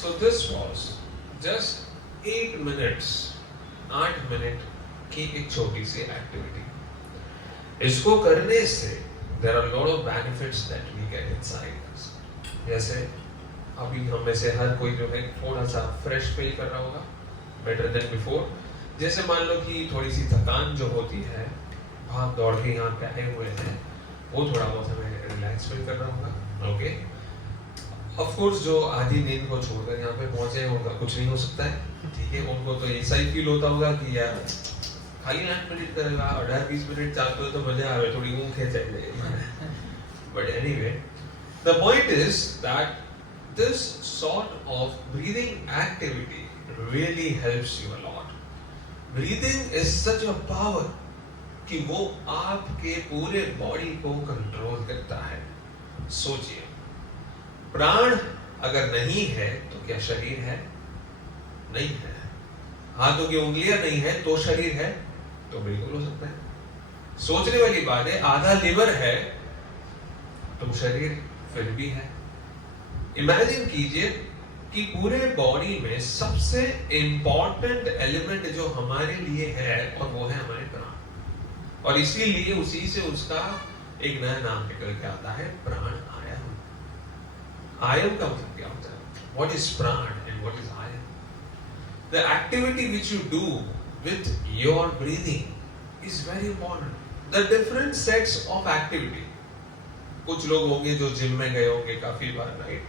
So this was just 8 minutes, 8 minute की एक छोटी सी एक्टिविटी. इसको करने से there are a lot of benefits that we get inside us. जैसे अभी हम में से हर कोई जो है थोड़ा सा फ्रेश फील कर रहा होगा, better than before. जैसे मान लो कि थोड़ी सी थकान जो होती है, भाग दौड़ के यहाँ पे आए हुए हैं, वो थोड़ा बहुत हमें रिलैक्स फील कर रहा होगा. ओके, ऑफ कोर्स जो आधी नींद को छोड़कर यहाँ पे पहुंचे उनका कुछ नहीं हो सकता है, ठीक है. उनको तो ऐसा ही फील होता होगा कि यार खाली 8 मिनट करेगा, 18-20 मिनट चाहते हो तो मजा आवे, थोड़ी ऊँग खेच जाए. But anyway, the point is that this sort of breathing activity really helps you a lot. Breathing is such a power कि वो आपके पूरे बॉडी को कंट्रोल करता है. सोचिए, प्राण अगर नहीं है तो क्या शरीर है? नहीं है. हाथों की उंगलियां नहीं है तो शरीर है? तो बिल्कुल हो सकता है. सोचने वाली बात है, आधा लिवर है तो शरीर फिर भी है. इमेजिन कीजिए कि पूरे बॉडी में सबसे इंपॉर्टेंट एलिमेंट जो हमारे लिए है और वो है हमारे प्राण, और इसीलिए उसी से उसका एक नया नाम निकल के आता है, प्राणायाम. आयम का मतलब क्या होता है? व्हाट इज प्राण एंड व्हाट इज आयम? The activity which you do with your breathing is very important. The different sets of activity. कुछ लोग होंगे जो जिम में गए होंगे काफी बार, राइट?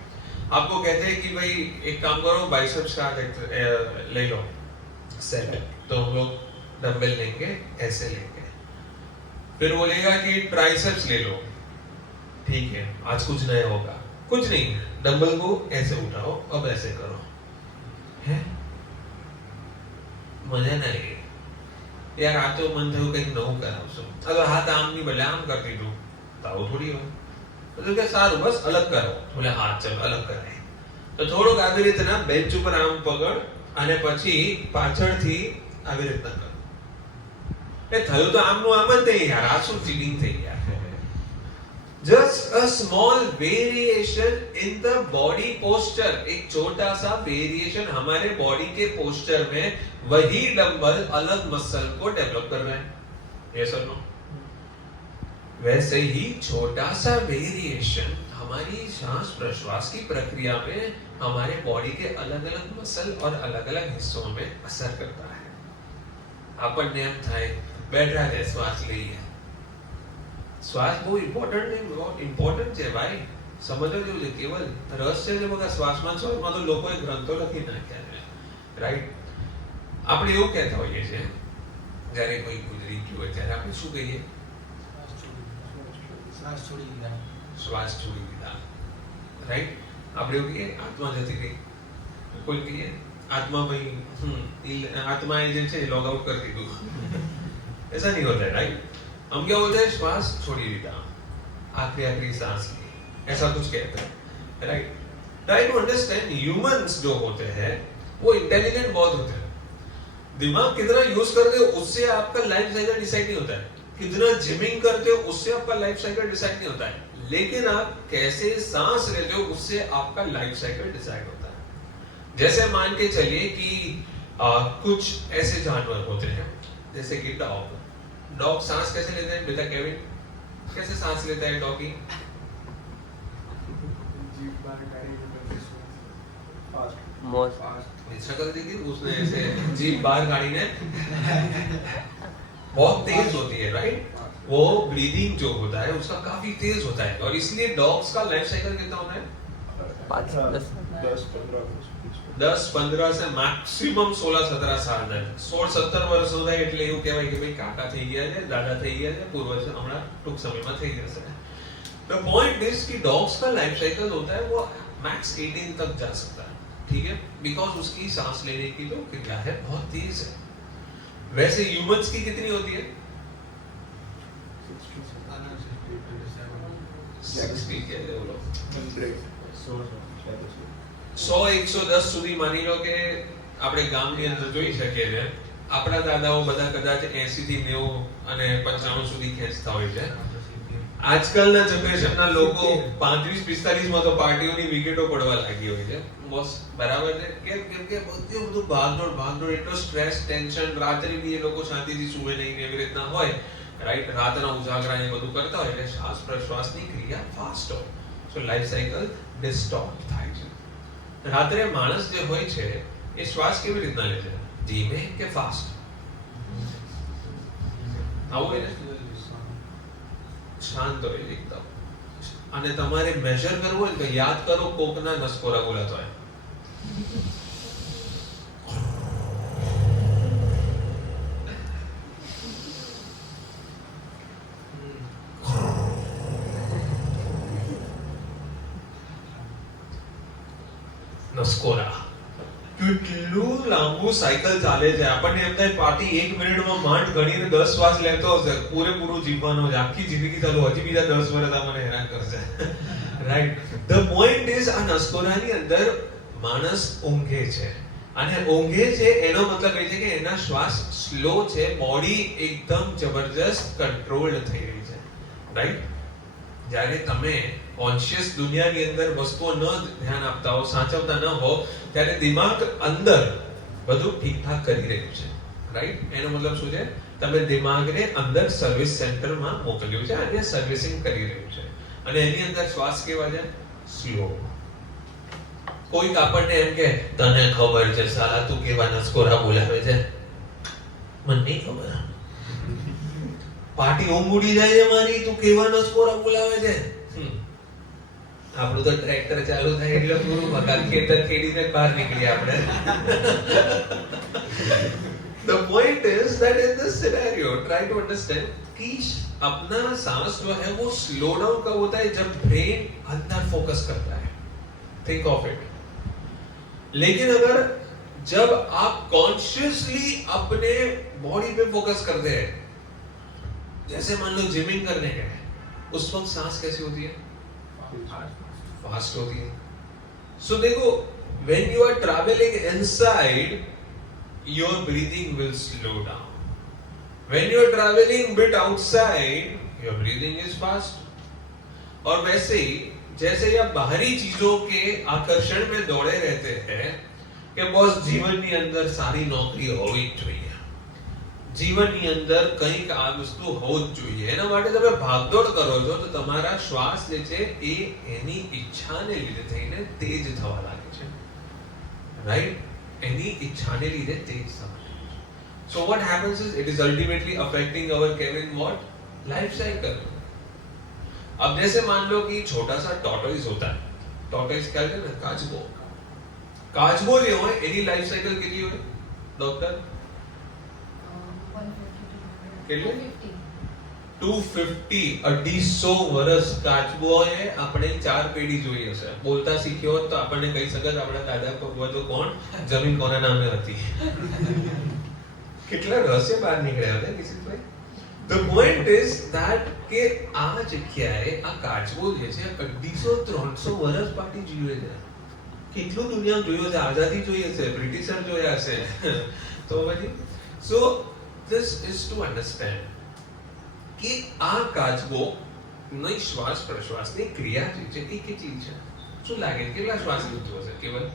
आपको कहते हैं कि भाई एक काम करो, बाइसेप्स का ले लो सेट, तो हम लोग डंबल लेंगे, ऐसे लेंगे. फिर बोलेगा कि ट्राइसेप्स ले लो, ठीक है, आज कुछ नया होगा. कुछ नहीं, डंबल को ऐसे उठाओ, अब ऐसे करो. है मजा नहीं यार. आ तो मन थયું કંઈક નવું કરાવશું. અગર હાથ આમ ની બદલે આમ કરી દીધું તો આવું થોડી હોય. तो क्या सारू बस अलग करो. बोले हाथ चलो अलग करे. तो થોડોક આવી રીતના બેન્ચ ઉપર આમ પકડ અને પછી પાછળથી આવી રીતના કર. એ થયું તો આમનું આમ જ નહીં યાર. આ શું ચીટિંગ થઈ યાર. Just a small variation in the body posture. एक छोटा सा वेरिएशन हमारे बॉडी के पोस्चर में, वही डंबल अलग मसल को डेवलप कर रहे हैं. यस और नो? वैसे ही छोटा सा वेरिएशन हमारी सांस प्रश्वास की प्रक्रिया में हमारे बॉडी के अलग अलग मसल और अलग अलग हिस्सों में असर करता है. આપણને એમ થાય બેઠા છે, શ્વાસ લઈએ. શ્વાસ બહુ ઇમ્પોર્ટન્ટ નહીં, બહુ ઇમ્પોર્ટન્ટ છે ભાઈ. સમજો જેવું છે. કેવલ રહસ્ય છે બઘા શ્વાસમાં તો લોકોએ ગ્રંથો લખી નાખ્યા છે, રાઈટ? આપણે એવું કહેતા હોઈએ છીએ જ્યારે કોઈ ગુજરી ગયું હોય ત્યારે આપણે શું કહીએ? શ્વાસ છોડી દીધા. શ્વાસ છોડી દીધા, રાઈટ? આપણે એવું કહીએ આત્મા જતી રહી. કોઈ કહીએ आत्मा भाई आत्माएं जैसे लॉग आउट कर दी. ऐसा नहीं होता है, राइट? हम क्या बोलते हैं? श्वास छोड़ी दीदा, आखिरी सांस ली, ऐसा कुछ कहते हैं, right? Try to understand. Humans जो होते हैं वो इंटेलिजेंट बहुत होते हैं. दिमाग कितना यूज करते हो उससे आपका लाइफ साइकिल डिसाइड नहीं होता है. कितना जिमिंग करते हो उससे आपका लाइफ साइकिल डिसाइड नहीं होता है. लेकिन आप कैसे सांस लेते हो उससे आपका लाइफ साइकिल डिसाइड होता है. जैसे मान के चलिए कि कुछ ऐसे जानवर होते हैं जैसे कि डॉग. डॉग सांस कैसे लेते हैं बेटा? केविन, कैसे सांस लेता है डॉगी? जीभ बाहर काढ़ी फास्ट. शक्ल देखी उसने ऐसे जीभ बाहर काढ़ी ने बहुत तेज होती है, राइट? वो ब्रीदिंग जो होता है उसका काफी तेज होता है, और इसलिए डॉग्स का लाइफ साइकिल कितना होता है? 10-15 से मैक्सिमम 16-17 साल तक. 16-17 વર્ષ થાય એટલે એવું કહેવાય કે ભાઈ કાકા થઈ ગયા છે, દાદા થઈ ગયા છે, પૂર્વજ હમણાં ટૂંક સમયમાં થઈ જશે. The point is कि डॉग्स का लाइफ साइकिल होता है वो मैक्स 18 तक जा सकता है, ठीक है? बिकॉज उसकी सांस लेने की जो क्रिया है बहुत तेज है. वैसे ह्यूमंस की कितनी होती है? 60 के बोलो 100-110 સુધી માની લો કે આપણે ગામની અંદર જોઈ શકીએ છીએ. આપણા દાદાઓ બધા કદાચ 80 થી 90 અને 95 સુધી ખેંચતા હોય છે. આજકાલના જનરેશનના લોકો 35-45 માં તો પાર્ટીઓની વિકેટો પડવા લાગી હોય છે બોસ બરાબર છે કેમ કે બધું ભાગદોડ એટલો સ્ટ્રેસ ટેન્શન રાત્રે બી એ લોકો શાંતિથી સૂવે નહીં ને એવી રીતના હોય રાઈટ રાતના ઉજાગરા ને બધું કરતા હોય એટલે શ્વાસ પ્રશ્વાસની ક્રિયા ફાસ્ટ હોય સો લાઈફ સાયકલ ડિસ્ટોર્ટ થાય છે રાત્રે માણસ જે હોય છે એ શ્વાસ કેવી રીતના લે છે ધીમે કે ફાસ્ટ આવું હોય ને શાંત હોય એકદમ અને તમારે મેજર કરવું હોય તો યાદ કરો કોકના નસકોરા બોલાતો હોય નસકોરા કેટલું લાંબુ સાયકલ ચાલે છે આપણને એમ થાય પાર્ટી 1 મિનિટમાં માંડ ગણીને 10 શ્વાસ લેતો હશે પૂરેપૂરું જીવવાનો છે આખી જિંદગી ચાલુ હજી બીજા 10 વર્ષ આ મને હેરાન કરશે રાઈટ ધ પોઈન્ટ ઇઝ આ નસકોરાની અંદર માણસ ઊંઘે છે અને ઊંઘે છે એનો મતલબ એ છે કે એના શ્વાસ સ્લો છે બોડી એકદમ જબરજસ્ત કંટ્રોલ્ડ થઈ રહી છે રાઈટ જ્યારે તમે કોન્શિયસ દુનિયાની અંદર વસ્તુઓ ન ધ્યાન આપતા હો સાચવતા ન હો ત્યારે દિમાગ અંદર બધું ઠીકઠાક કરી રહ્યું છે રાઈટ એનો મતલબ શું છે તમે દિમાગને અંદર સર્વિસ સેન્ટરમાં મોકલ્યું છે અને સર્વિસિંગ કરી રહ્યું છે અને એની અંદર શ્વાસ કેવા છે સ્લો કોઈક આપણને એમ કે તને ખબર છે સાલા તું કેવા નસકોરા બોલાવે છે મને નહીં ખબર પાર્ટી ઊંઘ ઉડી જાય છે મારી તું કેવા નસકોરા બોલાવે છે આપણું તો ટ્રેક્ટર ચાલુ થાય એટલે પૂરું મકાન ખેતર ખેડીને બહાર નીકળીએ આપણે The point is that in this scenario try to understand कि अपना सांस जो है वो स्लो डाउन कब होता है जब ब्रेन अंदर फोकस करता है think of it लेकिन अगर जब आप कॉन्शियसली अपने बॉडी पे फोकस करते हैं जैसे मान लो जिमिंग करने गए उस वक्त सांस कैसी होती है फास्ट होती है सो देखो when you are traveling inside your breathing will slow down when you are traveling bit outside your breathing is fast और वैसे ही जैसे ये बाहरी चीजों के आकर्षण में दौड़े रहते हैं कि बॉस जीवन ની અંદર સારી નોકરી હોવી જ જોઈએ જીવનની અંદર કંઈક આ વસ્તુ હોવું જ જોઈએ એના માટે તમે ભાગદોડ કરો છો તો તમારા શ્વાસ જે છે એ એની ઈચ્છાને લીધે થઈને તેજ થવા લાગે છે રાઈટ એની ઈચ્છાને લીધે તેજ થવા લાગે છે so what happens is it is ultimately affecting our केविन व्हाट लाइफ साइकिल अब जैसे मान लो कि छोटा सा टॉर्टोइस होता है टॉर्टोइस क्या है ना काचबो जो है एनी लाइफ साइकिल कितनी है डॉक्टर 250 250 વર્ષ કાચબોએ આપણે 4 પેઢી જોઈ હશે બોલતા શીખ્યો તો આપણને કહી શકત આપણા દાદા પૂર્વજો કોણ જમીન કોના નામે હતી કેટલા રહસ્ય બહાર નીકળ્યા હતા Kishorbhai the point is that કે આ જગ્યાએ આ કાચબો જે છે 250-300 વર્ષ પાટી જીવે છે કેટલું દુનિયા જોયો છે આઝાદી જોઈ હશે બ્રિટિશર જોયા હશે તો પછી સો this is to understand कि આ કાચબો ની શ્વાસ પ્રશ્વાસની ક્રિયા જે છે એ કેટલી છે શું લાગે કેટલા શ્વાસ લીધો હશે કેવલ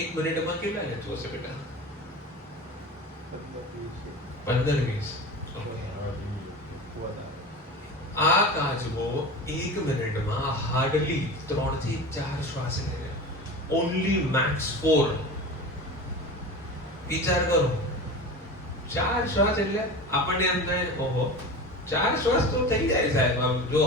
1 મિનિટમાં કેટલા લેતો હશે બેટા 15-20 આ કાચબો 1 મિનિટમાં હાર્ડલી 3 થી 4 શ્વાસ લે ઓન્લી મેક્સ 4 વિચાર કરો 4 શ્વાસ એટલે આપણને એમ થાય ઓહો 4 શ્વાસ તો થઈ જાય સાહેબ આમ જો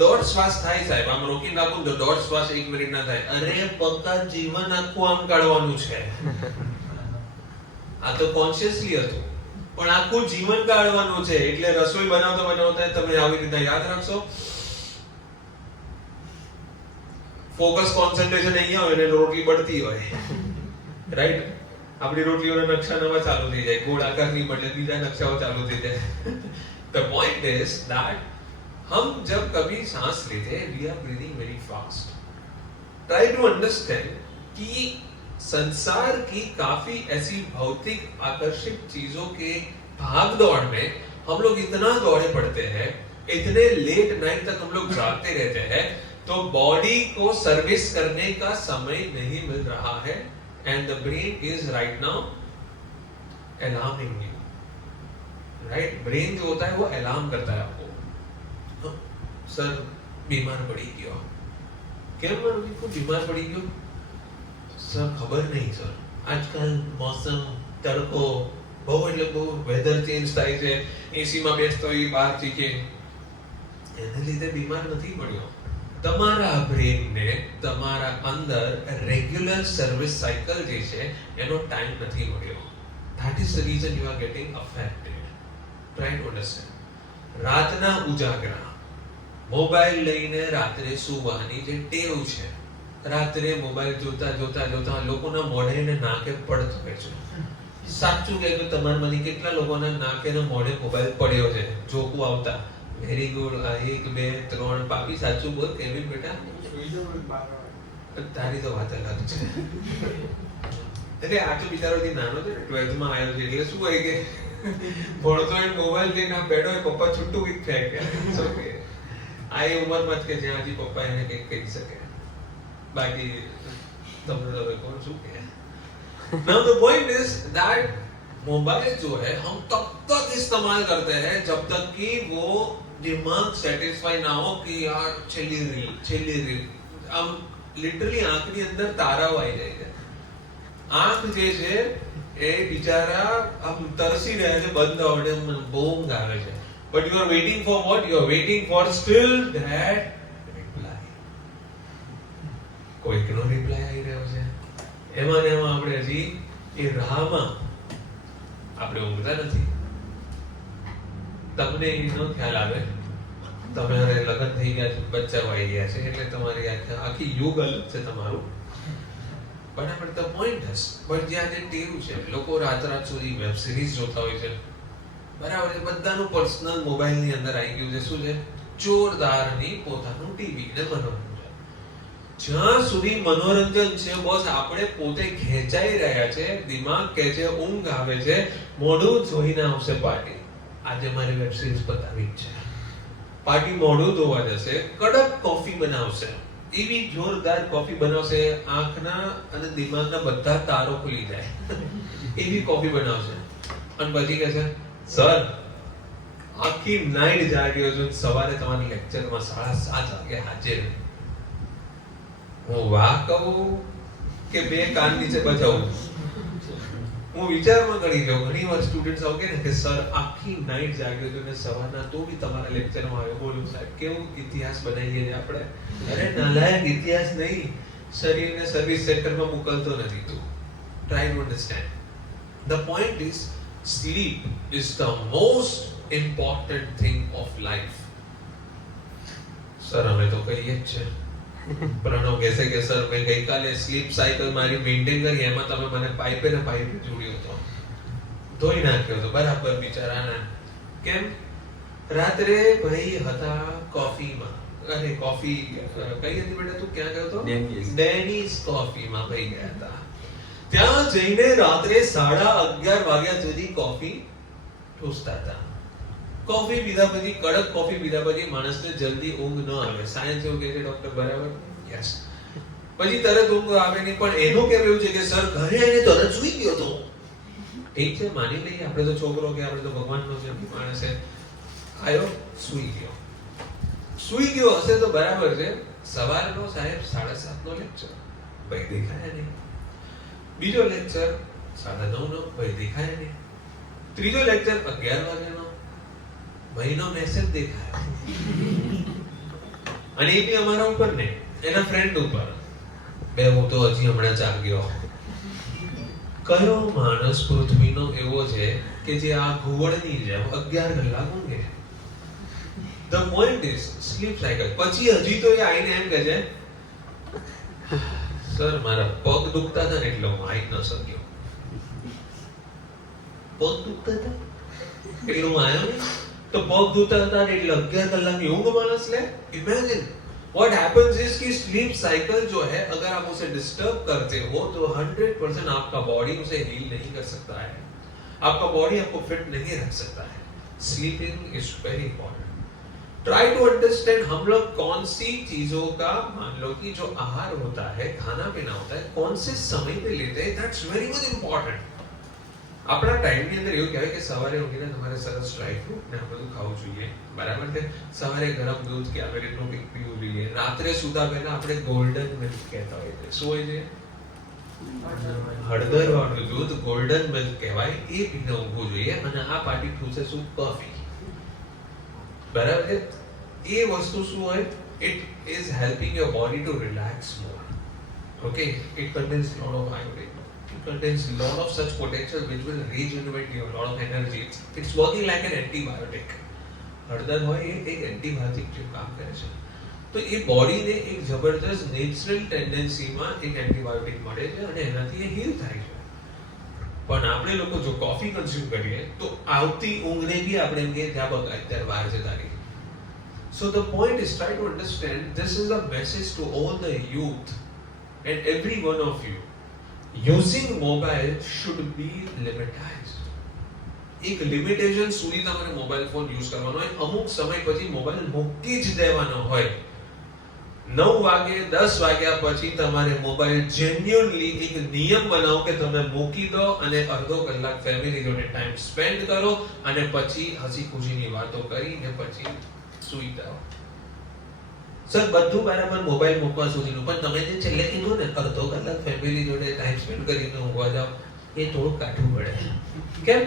દોઢ શ્વાસ થાય સાહેબ આમ રોકીને રાખું તો દોઢ શ્વાસ 1 મિનિટ ના થાય અરે પક્કા જીવન આખું આમ કાઢવાનું છે આ તો કોન્શિયસલી હતું પણ આખું જીવન કાઢવાનું છે એટલે રસોઈ બનાવતા તમે આવી રીતે યાદ રાખશો ફોકસ કોન્સન્ટ્રેશન અહીંયા હોય અને રોટલી બળતી હોય રાઈટ આપણી રોટલીઓના નકશા નવા ચાલુ થઈ જાય ગોળ આકારની બદલે બીજા નકશાઓ ચાલુ થઈ જાય ધ પોઈન્ટ ઇઝ ધેટ हम जब कभी सांस लेते हैं, we are breathing very fast. Try to understand कि संसार की काफी ऐसी भौतिक आकर्षक चीजों के भाग दौड़ में हम लोग इतना दौड़े पड़ते हैं, इतने लेट नाइट तक हम लोग जागते रहते हैं, तो बॉडी को सर्विस करने का समय नहीं मिल रहा है. And the brain is right now alarming you. Right, brain जो होता है वो अलार्म करता है आपको. सर बीमार पड़ी गयो. કેમ મારું દીકરો બીમાર પડી ગયો? સર ખબર નહીં સર, આજકાલ મોસમ તડકો બહુ એટલે બહુ વેધર ચેન્જ થાય છે, એસીમાં બેસતો હોય બહાર ચીકે, એને લીધે બીમાર નથી પડ્યો. તમારા બ્રેનને તમારા અંદર રેગ્યુલર સર્વિસ સાયકલ જે છે એનો ટાઈમ નથી મળ્યો. That is the reason you are getting affected. Try to understand. રાતના ઉજાગરા, મોબાઈલ લઈને રાત્રે સુવાની જે ટેવ છે, રાત્રે મોબાઈલ જોતા જોતા જોતા લોકોના મોઢે ને નાકે પડતો હોય છે. સાચું કે તમારામાંથી કેટલા લોકોના નાકે ને મોઢે મોબાઈલ પડ્યો છે? જોકું આવતા. Very good. 1 2 3 પાપી સાચું બોલ. કેવી બેટા? તારી તો વાત અલગ છે. એટલે આ તો બિચારો જે નાનો છે ને, 12th માં આવ્યો છે, એટલે શું હોય કે ભણતો હોય મોબાઈલ લઈને બેઠો હોય, પપ્પા છૂટું કંઈક ફેંકે. ઓકે, આ એ ઉંમરમાં જ કે જ્યાં હજી પપ્પા એને કંઈક કહી શકે. બાકી તમને તો કોણ શું કહે. Now the point is that mobile जो है हम तब तक इस्तेमाल करते हैं जब तक कि वो दिमाग सेटिस्फाई ना हो कि यार छेली रील. આમ લિટરલી આંખની અંદર તારાઓ આવી જાય છે. આંખ જે છે એ બિચારા આમ તરસી રહ્યા છે, બંધ આવડે બહુ ઊંઘ આવે છે. But you are waiting for what? You are waiting for still that reply. કોઈકનો રિપ્લાય આવી રહ્યો છે, એમાં ને એમાં આપણે હજી એ રાહમાં આપણે ઊંઘતા નથી. તમને એનો ખ્યાલ આવે, તમારે લગ્ન થઈ ગયા છે, બચ્ચાઓ આવી ગયા છે, એટલે તમારી આખી યુગ અલગ છે તમારું. બરાબર. ધ પોઈન્ટ ઇઝ, બટ જ્યાં જે ટેવ છે, લોકો રાત સુધી વેબ સિરીઝ જોતા હોય છે. બરાબર. એ બધાનું પર્સનલ મોબાઈલ ની અંદર આવી ગયું છે. શું છે? જોરદારની પોતાનું ટીવી ને મનોરંજન. જ્યાં સુધી મનોરંજન છે બોસ, આપણે પોતે ખેંચાઈ રહ્યા છે, દિમાગ કે છે, ઊંઘ આવે છે, મોઢું જોઈને આવશે પાર્ટી. આજે મારી વેબ સિરીઝ બતાવી છે. પાર્ટી મોઢું ધોવા જશે, કડક કોફી બનાવશે, એવી જોરદાર કોફી બનાવશે, આંખના અને દિમાગના બધા તારો ખુલી જાય એવી કોફી બનાવશે. અને પછી કહે છે, સર આખી નાઈટ જાગ્યો છું, સવારે તમારા લેક્ચરમાં 7:30 વાગે હાજર. હું વાહ કહું કે બે કાન નીચે બચાવું? હું વિચારમાં કરી લઉં. ઘણી વાર સ્ટુડન્ટ્સ આવું કે ને કે સર આખી નાઈટ જાગ્યો છું ને સવારના તો બી તમારા લેક્ચરમાં આવ્યો. બોલું સાહેબ કેવું ઇતિહાસ બનાવીએ છીએ આપણે. અરે નાલાયક, ઇતિહાસ નહીં, શરીરને સર્વિસ સેન્ટરમાં મોકલતો નથી તું. Try to understand. The point is sleep is the most important thing of life. Sir અમે તો કહીએ જ છે. પ્રણવ કહેશે કે સર મેં ગઈકાલે સ્લીપ સાયકલ મારી મેન્ટેન કરી, એમાં તમે મને પાઇપે જોડ્યો હતો, ધોઈ નાખ્યો હતો. બરાબર. બિચારાને કેમ? રાત્રે ભાઈ હતા કોફીમાં. અરે કોફી કઈ હતી બેટા? તું ક્યાં ગયો હતો? ડેનીઝ કોફીમાં ભાઈ ગયા હતા. ત્યાં જઈને રાત્રે 11:30 વાગ્યા સુધી કોફી ઠોસતા હતા. કોફી પીધા પછી, કડક કોફી પીધા પછી માણસને જલ્દી ઊંઘ ન આવે. સાયન્સ એવું કહે છે ડોક્ટર. બરાબર. યસ. પછી તરત ઊંઘ આવે નહીં. પણ એનું કેમ એવું છે કે સર ઘરે આવીને તરત સૂઈ ગયો તો? ઠીક છે, માની લઈએ, આપણે તો છોકરો કે આપણે તો ભગવાનનો છે, માણસ છે. આયો, સૂઈ ગયો હશે તો બરાબર છે. સવારનો સાહેબ 7:30 નો લેક્ચર, ભાઈ દેખાય નહીં. બીજો લેક્ચર 9:30 નો, ભાઈ દેખાય નહીં. ત્રીજો લેક્ચર 11 વાગ્યાનો, ભાઈનો મેસેજ દેખાય. અને એ બી અમારા ઉપર ને એના ફ્રેન્ડ ઉપર. બે હું તો હજી હમણાં જાગ્યો. કયો માણસ પૃથ્વીનો એવો છે કે જે આ ઘુવડની જેમ 11 કલાક ઊંઘે? The point is sleep cycle. પછી હજી તો એ આઈને એમ કહે છે, સર મારા પગ દુખતા હતા ને એટલે હું આવી ન શક્યો. પગ દુખતા હતા એટલે હું આવ્યો નહીં. તો તો પગ ધોતા હતા એટલે 11 કલાકની ઊંઘ માણસ લે. Imagine what happens is कि sleep cycle जो है अगर आप उसे डिस्टर्ब करते हो तो 100% आपका बॉडी उसे हील नहीं कर सकता है, आपका बॉडी आपको फिट नहीं रख सकता है. Sleeping is very important. Try to understand हम लोग कौन सी चीजों का, मान लो कि जो आहार होता है, खाना पीना होता है, कौन से समय पे लेते हैं. That's very much important. આપણા ટાઈમની અંદર એવું કહેવાય કે સવારે ઉઠીને તમારે સરસ ડ્રાય ફ્રૂટ ને આ બધું ખાવું જોઈએ, બરાબર છે. સવારે ગરમ દૂધ કે આવી રીતનું કંઈક પીવું જોઈએ. રાત્રે સુતા પહેલા આપણે ગોલ્ડન મિલ્ક કહેતા હોઈએ છીએ. શું હોય છે? હળદર વાળું દૂધ, ગોલ્ડન મિલ્ક કહેવાય, એ પીને ઊંઘવું જોઈએ. અને આ પાર્ટી ઠૂસે શું? કોફી, બરાબર છે. એ વસ્તુ શું હોય? It is helping your body to relax more. Okay, it contains lot of iodine, contains a lot of such potential which will regenerate you, a lot of energy. It's working like an antibiotic. હળદર હોય એ એક antibiotic જેવું કામ કરે છે. તો એ બોડીને એક જબરદસ્ત નેચરલ ટેન્ડન્સીમાં એક એન્ટીબાયોટિક મળે છે અને એનાથી એ હીલ થાય છે. પણ આપણે લોકો જો કોફી કન્ઝ્યુમ કરીએ તો આવતી ઊંઘને બી આપણે એમ કે ત્યાં બગાડ, અત્યારે બહાર જતા રહીએ. So the point is, try to understand, this is a message to all the youth and every one of you. Using mobile should be limitized. એક લિમિટેશન સુધી તમારે મોબાઈલ ફોન યુઝ કરવાનો હોય. અમુક સમય પછી મોબાઈલ મૂકી જ દેવાનો હોય. 9 વાગે 10 વાગ્યા પછી તમારે મોબાઈલ જેન્યુઅનલી એક નિયમ બનાવો કે તમે મૂકી દો અને અડધો કલાક ફેમિલી જોડે ટાઈમ સ્પેન્ડ કરો અને પછી હસી ખુશીની વાતો કરીને પછી સૂઈ જાઓ. સર બધું બરાબર, મોબાઈલ મૂકવા સુધીનું, પણ તમે જે છેલ્લે કીધું ને અડધો કલાક ફેમિલી જોડે ટાઈમ સ્પેન્ડ કરીને ઊંઘવા જાઓ, એ થોડું કાઠું પડે. કેમ?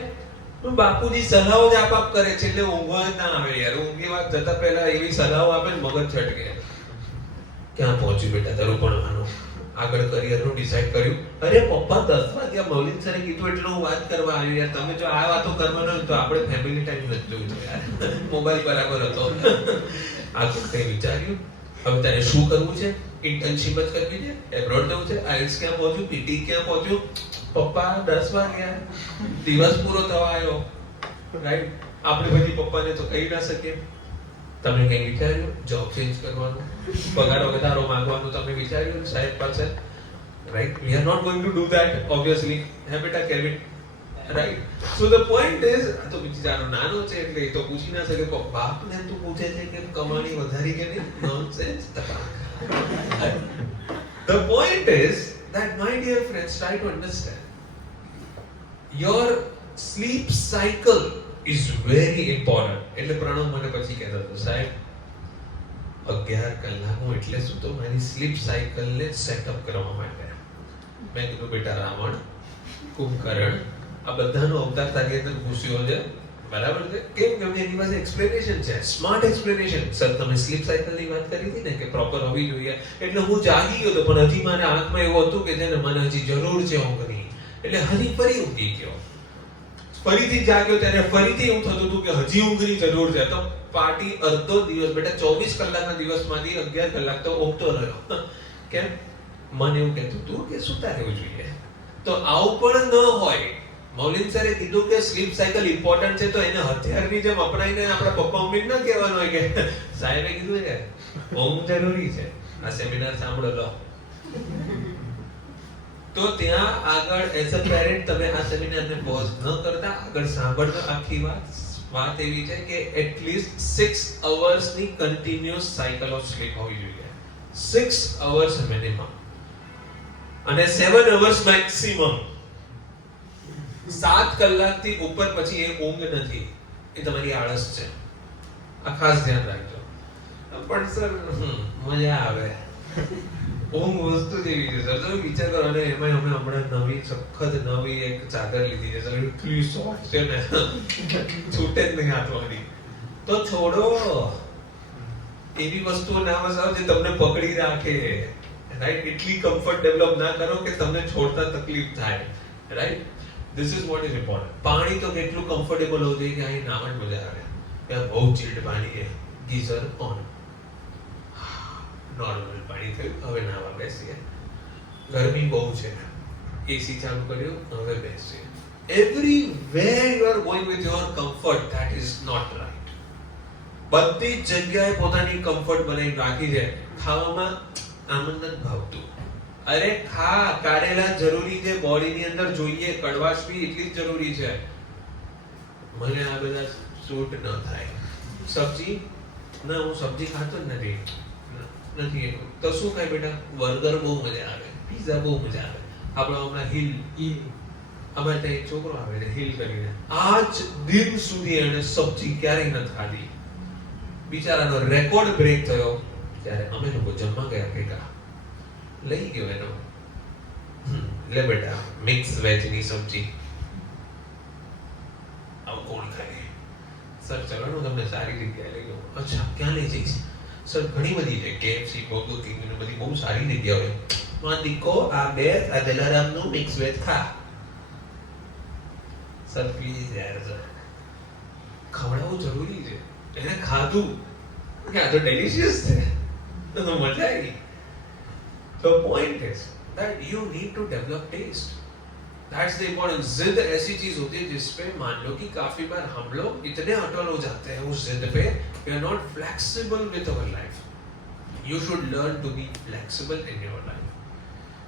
બાપુજી સલાહો જ આપ કરે, છેલ્લે ઊંઘવા જ ના આવે યાર. ઊંઘી વાત જતા પહેલા એવી સલાહો આપે ને મગજ છટકે. ક્યાં પહોંચ્યું બેટા તારું ભણવાનું? આગળ કરિયરનું ડિસાઈડ કર્યું? અરે પપ્પા 10 વાગ્યા મૌલિક સરે કીધું એટલે હું વાત કરવા આવ્યો યાર. તમે જો આ વાતો કરવાનો હોય તો આપણે ફેમિલી ટાઈમ નથી જોઈતો યાર. મોબાઈલ બરાબર હતો. આગળ કઈ વિચાર્યું? હવે તારે શું કરવું છે? ઇન્ટર્નશિપ જ કરવી છે? એબ્રોડ જવું છે? આઈએલટીએસ ક્યાં પહોંચ્યું? પીટી ક્યાં પહોંચ્યું? પપ્પા 10 વાગ્યા, દિવસ પૂરો થવા આવ્યો, રાઈટ? આપણે બધી પપ્પાને તો કહી ના શકીએ. તમે કઈ વિચાર્યું? જોબ ચેન્જ કરવાનું, પગાર વધારો માંગવાનું તમે વિચાર્યું સાહેબ પાસે? Right? We are not going to do that obviously. Hey બેટા Kevin? Right? So the point is, તો બિચારો નાનો છે એટલે એ તો પૂછી ના શકે. બાપને તું પૂછે છે કે કમાણી વધારી કે નહીં? Nonsense. The point is that, my dear friends, try to understand. Your sleep cycle is very important. એટલે પ્રણવ મને પછી કહેતો હતો, સાહેબ 11 કલાકનું એટલે શું? તો મારી સ્લીપ સાયકલને સેટઅપ કરવા માટે. મેં કીધું બેટા રાવણ, કુંભકર્ણ, આ બધાનો અવતાર તારી અંદર ઘૂસ્યો છે, બરાબર છે? કેમ કે એની પાસે એક્સપ્લેનેશન છે, સ્માર્ટ એક્સપ્લેનેશન. સર તમે સ્લીપ સાયકલની વાત કરી હતી ને કે પ્રોપર હોવી જોઈએ, એટલે હું જાગી ગયો તો પણ હજી મારા આંખમાં એવું હતું કે જેને મને હજી જરૂર છે ઊંઘની, એટલે હજી ફરી ઊંઘી ગયો. ફરીથી જાગ્યો ત્યારે ફરીથી એવું થતું હતું કે હજી ઊંઘની જરૂર છે. તો પાર્ટી અડધો દિવસ, બેટા 24 કલાકના દિવસમાંથી 11 કલાક તો ઊંઘતો રહ્યો. કેમ? મને એવું કહેતું હતું કે સુતા રહેવું જોઈએ. તો આવું પણ ન હોય. મૌલિક સરે કીધું કે સ્લીપ સાયકલ ઇમ્પોર્ટન્ટ છે, તો એને હથિયારની જેમ અપનાવીને આપણા પપ્પા મમ્મીને ન કહેવાનું હોય કે સાહેબે કીધું છે ઊંઘ જરૂરી છે, આ સેમિનાર સાંભળો લો. તો ત્યાં આગળ એઝ અ પેરેન્ટ તમે આ સેમિનારને પોઝ ન કરતા આગળ સાંભળજો. આખી વાત એવી છે કે એટલીસ્ટ 6 અવર્સની કન્ટિન્યુઅસ સાયકલ ઓફ સ્લીપ હોવી જોઈએ. 6 અવર્સ મિનિમમ અને 7 અવર્સ મેક્સિમમ. 7 કલાકથી ઉપર પછી એ ઊંઘ નથી, એ તમારી આળસ છે. આ ખાસ ધ્યાન રાખજો. પણ સર મજા આવે, ઊંઘ વસ્તુ જેવી છે સર. તમે વિચાર કરો, અને એમાં અમે હમણાં નવી સખત નવી એક ચાદર લીધી છે સર, એટલી સોફ્ટ છે ને છૂટે જ નહીં હાથમાંથી. તો છોડો, એવી વસ્તુઓ ના વસાવો જે તમને પકડી રાખે, રાઈટ? એટલી કમ્ફર્ટ ડેવલપ ના કરો કે તમને છોડતા તકલીફ થાય, right? This is what is important. પાણી તો કેટલું કમ્ફર્ટેબલ હોવું જોઈએ કે અહીં નાવાની મજા આવે. ત્યાં બહુ ચીલ્ડ પાણી છે, ગીઝર ઓન, નોર્મલ પાણી થયું, હવે નાવા બેસીએ. ગરમી બહુ છે, એસી ચાલુ કર્યું, હવે બેસીએ. Everywhere you are going with your comfort, that is not right. બધી જ જગ્યાએ પોતાની કમ્ફર્ટ બનાવી રાખી છે. ખાવામાં આનંદ જ ભાવતું. અરે ખા, કારેલા જરૂરી છે, બોડીની અંદર જોઈએ, કડવાશ બી એટલી જ જરૂરી છે. મને આ બધા સૂટ ન થાય. સબ્જી ના, હું સબ્જી ખાતો જ નથી. તો શું ખાય બેટા? બર્ગર બહુ મજા આવે, પીઝા બહુ મજા આવે. આપણો હમણાં હિલ અમારે ત્યાં એક છોકરો આવે છે હિલ કરીને, આજ દિન સુધી એને સબ્જી ક્યારેય નથી ખાધી. બિચારાનો રેકોર્ડ બ્રેક થયો ત્યારે અમે લોકો જમવા ગયા ભેગા. લઈ ગયો એનો, લે બેટા મિક્સ વેજ ની સબ્જી. આવું કોણ ખાય? સર ચલો હું તમને સારી જગ્યાએ લઈ જાઉં. અચ્છા, ક્યાં લઈ જઈશ? સર ઘણી બધી છે, KFC, બર્ગર કિંગ ને બધી બહુ સારી જગ્યાઓ છે. માં દીકો આ બે આ દલારામનું મિક્સ વેજ ખા. સર પ્લીઝ યાર, સર ખવડાવવું જરૂરી છે. એને ખાધું કે આ તો ડેલિશિયસ છે, તો મજા આવી. The point is that you need to develop taste. That's the important. जिद ऐसी चीज होती है जिसपे मान लो कि काफी बार हम लोग इतने अटल हो जाते हैं उस जिद पे, we are not flexible with our life. You should learn to be flexible in your life.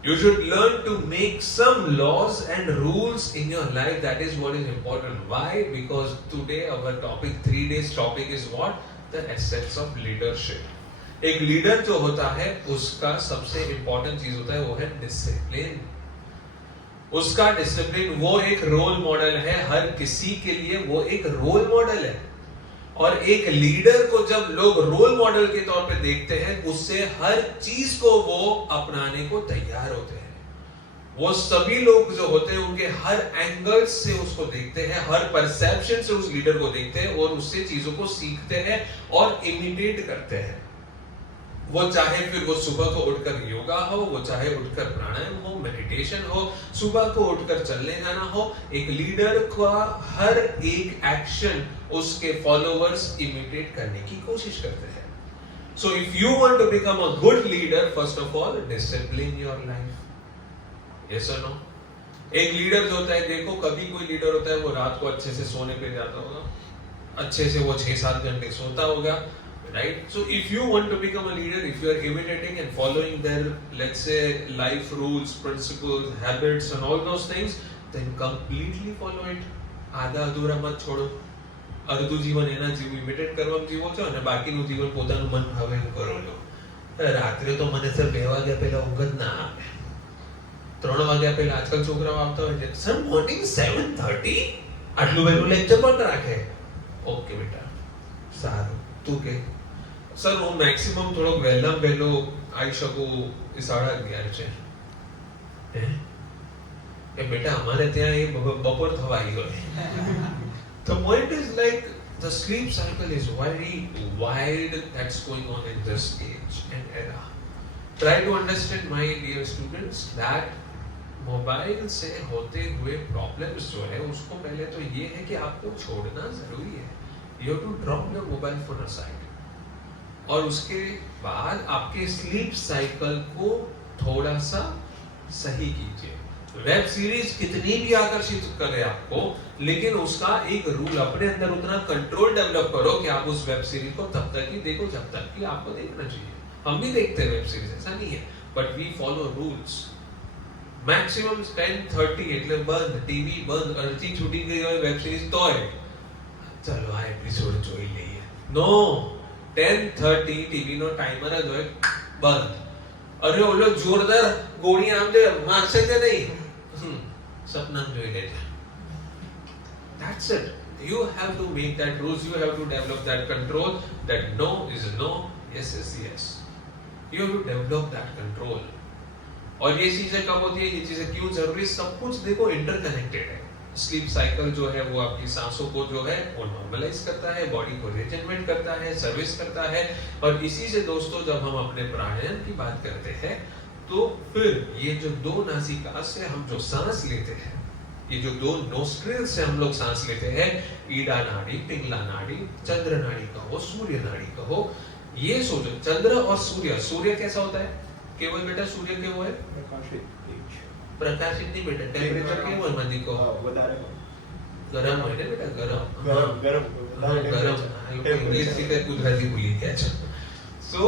You should learn to make some laws and rules in your life. That is what is important. Why? Because today our topic, 3 days topic is what? The essence of leadership. एक leader जो होता है उसका सबसे important चीज होता है वो है डिसिप्लिन. उसका डिसिप्लिन, वो एक रोल मॉडल है हर किसी के लिए. वो एक रोल मॉडल है. और एक लीडर को जब लोग रोल मॉडल के तौर पे देखते हैं, उससे हर चीज को वो अपनाने को तैयार होते हैं. वो सभी लोग जो होते हैं उनके हर एंगल से उसको देखते हैं, हर परसेप्शन से उस लीडर को देखते हैं और उससे चीजों को सीखते हैं और इमिटेट करते हैं. वो चाहे फिर वो सुबह को उठकर योगा हो, वो चाहे उठकर प्राणायाम हो, मेडिटेशन हो, सुबह को उठकर चलने जाना हो, एक लीडर का हर एक एक्शन उसके फॉलोअर्स इमिटेट करने की कोशिश करते हैं. So if you want to become a good leader, first of all discipline your life. Yes और नो? एक लीडर जो होता है, देखो कभी कोई लीडर होता है वो रात को अच्छे से सोने पे जाता होगा, अच्छे से वो 6-7 घंटे सोता होगा, right? So if you want to become a leader, if you are imitating and following their, let's say, life rules, principles, habits and all those things, then completely follow it. આધા અધૂરા મત છોડો. અડધું જીવન એના જેવું ઇમિટેટ કરવામાં જીવો છો અને બાકીનું જીવન પોતાનું મન ભાવે એવું કરો છો. રાત્રે તો મને સર 2 વાગ્યા પહેલા ઊંઘ જ ના આવે. 3 વાગ્યા પહેલા આજકાલ છોકરાઓ આવતા હોય છે, સર મોર્નિંગ 7:30 આટલું વહેલું લેક્ચર પણ રાખે. ઓકે બેટા, સારું. તું કે સર હું મેક્સિમમ થોડોક વહેલા વહેલો આવી શકું એ 11:30 છે. એ બેટા અમારે ત્યાં એ બપોર થવા આવી ગયો. The point is like the sleep cycle is very wild that's going on in this age and era. Try to understand, my dear students, that mobile से होते हुए प्रॉब्लम्स जो है उसको पहले तो ये है कि आपको छोड़ना जरूरी है. You have to drop your mobile phone aside. और उसके बाद आपके स्लीप साइकिल को थोड़ा सा सही कीजिए. वेब सीरीज कितनी भी आकर्षित करे आपको, लेकिन उसका एक रूल, अपने अंदर उतना कंट्रोल डेवलप करो कि आप उस वेब सीरीज को तब तक ही देखो जब तक कि आपको देखना चाहिए. हम भी देखते हैं वेब सीरीज, ऐसा नहीं है, but we follow rules. Maximum 10:30 એટલે બંધ, ટીવી બંધ, અડધી છૂટી ગઈ હોય વેબ सीरीज તોય ચલો આ એપિસોડ જોઈ લઈએ. નો, 10:30 ટીવી નો ટાઈમર જ હોય, બંધ. અરે ઓલો જોરદાર ગોળી આમ જે મારશે કે નહીં, સપના જોઈ લેજે. That's it. You have to make that rules. You have to develop that control. That no is no, yes is yes. You have to develop that control. और ये चीजें कब होती है, ये चीजें क्यों जरूरी, सब कुछ देखो इंटरकनेक्टेड है. स्लीप साइकिल जो है वो आपकी सांसों को जो है वो नॉर्मलाइज करता है, बॉडी को रिजेनरेट करता है, सर्विस करता है. और इसी से दोस्तों जब हम अपने प्राणायाम की बात करते हैं तो फिर ये जो 2 नासिका से हम जो सांस लेते हैं, ये जो 2 नोस्ट्रिल से हम लोग सांस लेते हैं, ईडा नाड़ी, पिंगला नाड़ी, चंद्र नाड़ी कहो, सूर्य नाड़ी कहो, ये सोचो चंद्र और सूर्य. सूर्य कैसा होता है? केवल बेटा सूर्य केवो है प्रकाशित नहीं बेटा. टेम्परेचर केवो है मानी को ગરમ હોય ને બેટા, ગરમ ગરમ गरम इंग्लिश सीखा गुजराती भूली क्या अच्छा सो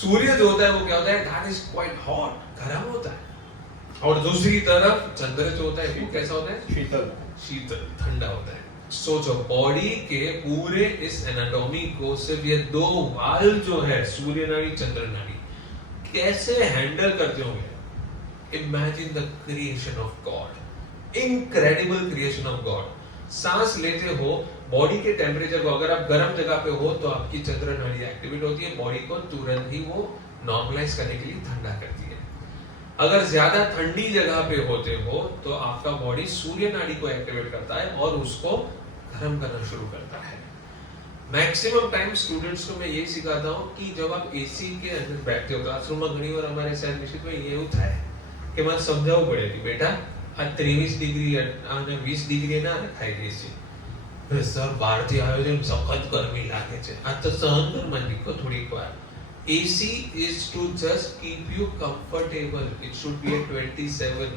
सूर्य जो होता है वो क्या होता है दैट इज क्वाइट हॉट, गर्म होता है। और दूसरी तरफ चंद्र जो होता है वो कैसा होता है, शीतल शीतल ठंडा होता है। सोचो बॉडी के पूरे इस एनाटॉमी को सिर्फ ये दो वाल जो है सूर्य नाड़ी चंद्र नाड़ी कैसे हैंडल करते होंगे। Imagine the creation of God, incredible creation of God. सांस लेते हो बॉडी के टेम्परेचर को, अगर आप गर्म जगह पे हो तो आपकी चंद्र नाड़ी एक्टिवेट होती है, बॉडी को तुरंत ही वो नॉर्मलाइज करने के लिए ठंडा करती है। अगर ज्यादा ठंडी जगह पे होते हो तो आपका बॉडी सूर्य नाड़ी को एक्टिवेट करता है और उसको गर्म करना शुरू करता है। मैक्सिमम टाइम स्टूडेंट्स को मैं यही सिखाता हूँ कि जब आप एसी के अंदर बैठते हो क्लासरूम में घणी વાર અમારે સાહેબ નિશ્ચિત में ये થાય કે મારે સમજાવવું પડે કે બેટા આ 23 ડિગ્રી અને 20 ડિગ્રી ના રખાય એસી સર બહારથી આવ્યો છે સખત ગરમી લાગે છે આ તો સહન કરવા દીકો થોડીક વાર। AC is to just keep you comfortable. It should be at 27,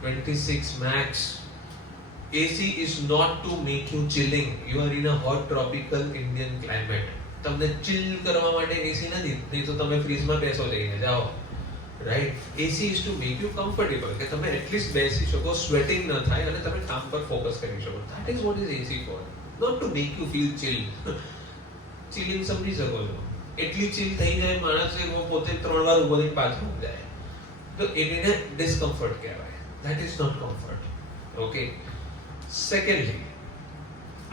26 max. AC is not to make you chilling. You are in a hot tropical Indian climate. તમને chill કરવા માટે AC નથી, નહીં તો તમે ફ્રીજમાં બેસો જઈને જાઓ, right. AC is to make you comfortable, કે તમે એટલીસ્ટ બેસી શકો, સ્વેટિંગ ન થાય અને તમે કામ પર ફોકસ કરી શકો। That is what is AC for, not to make you feel chill. Chilling સમજી શકો છો, એટલી ચીલ થઈ જાય માણસ કે वो પોતે 3 વાર ઉભો થઈને પાછો જાય તો એને ડિસ્કમ્ફર્ટ કહેવાય। That is not comfort. Okay. Secondly,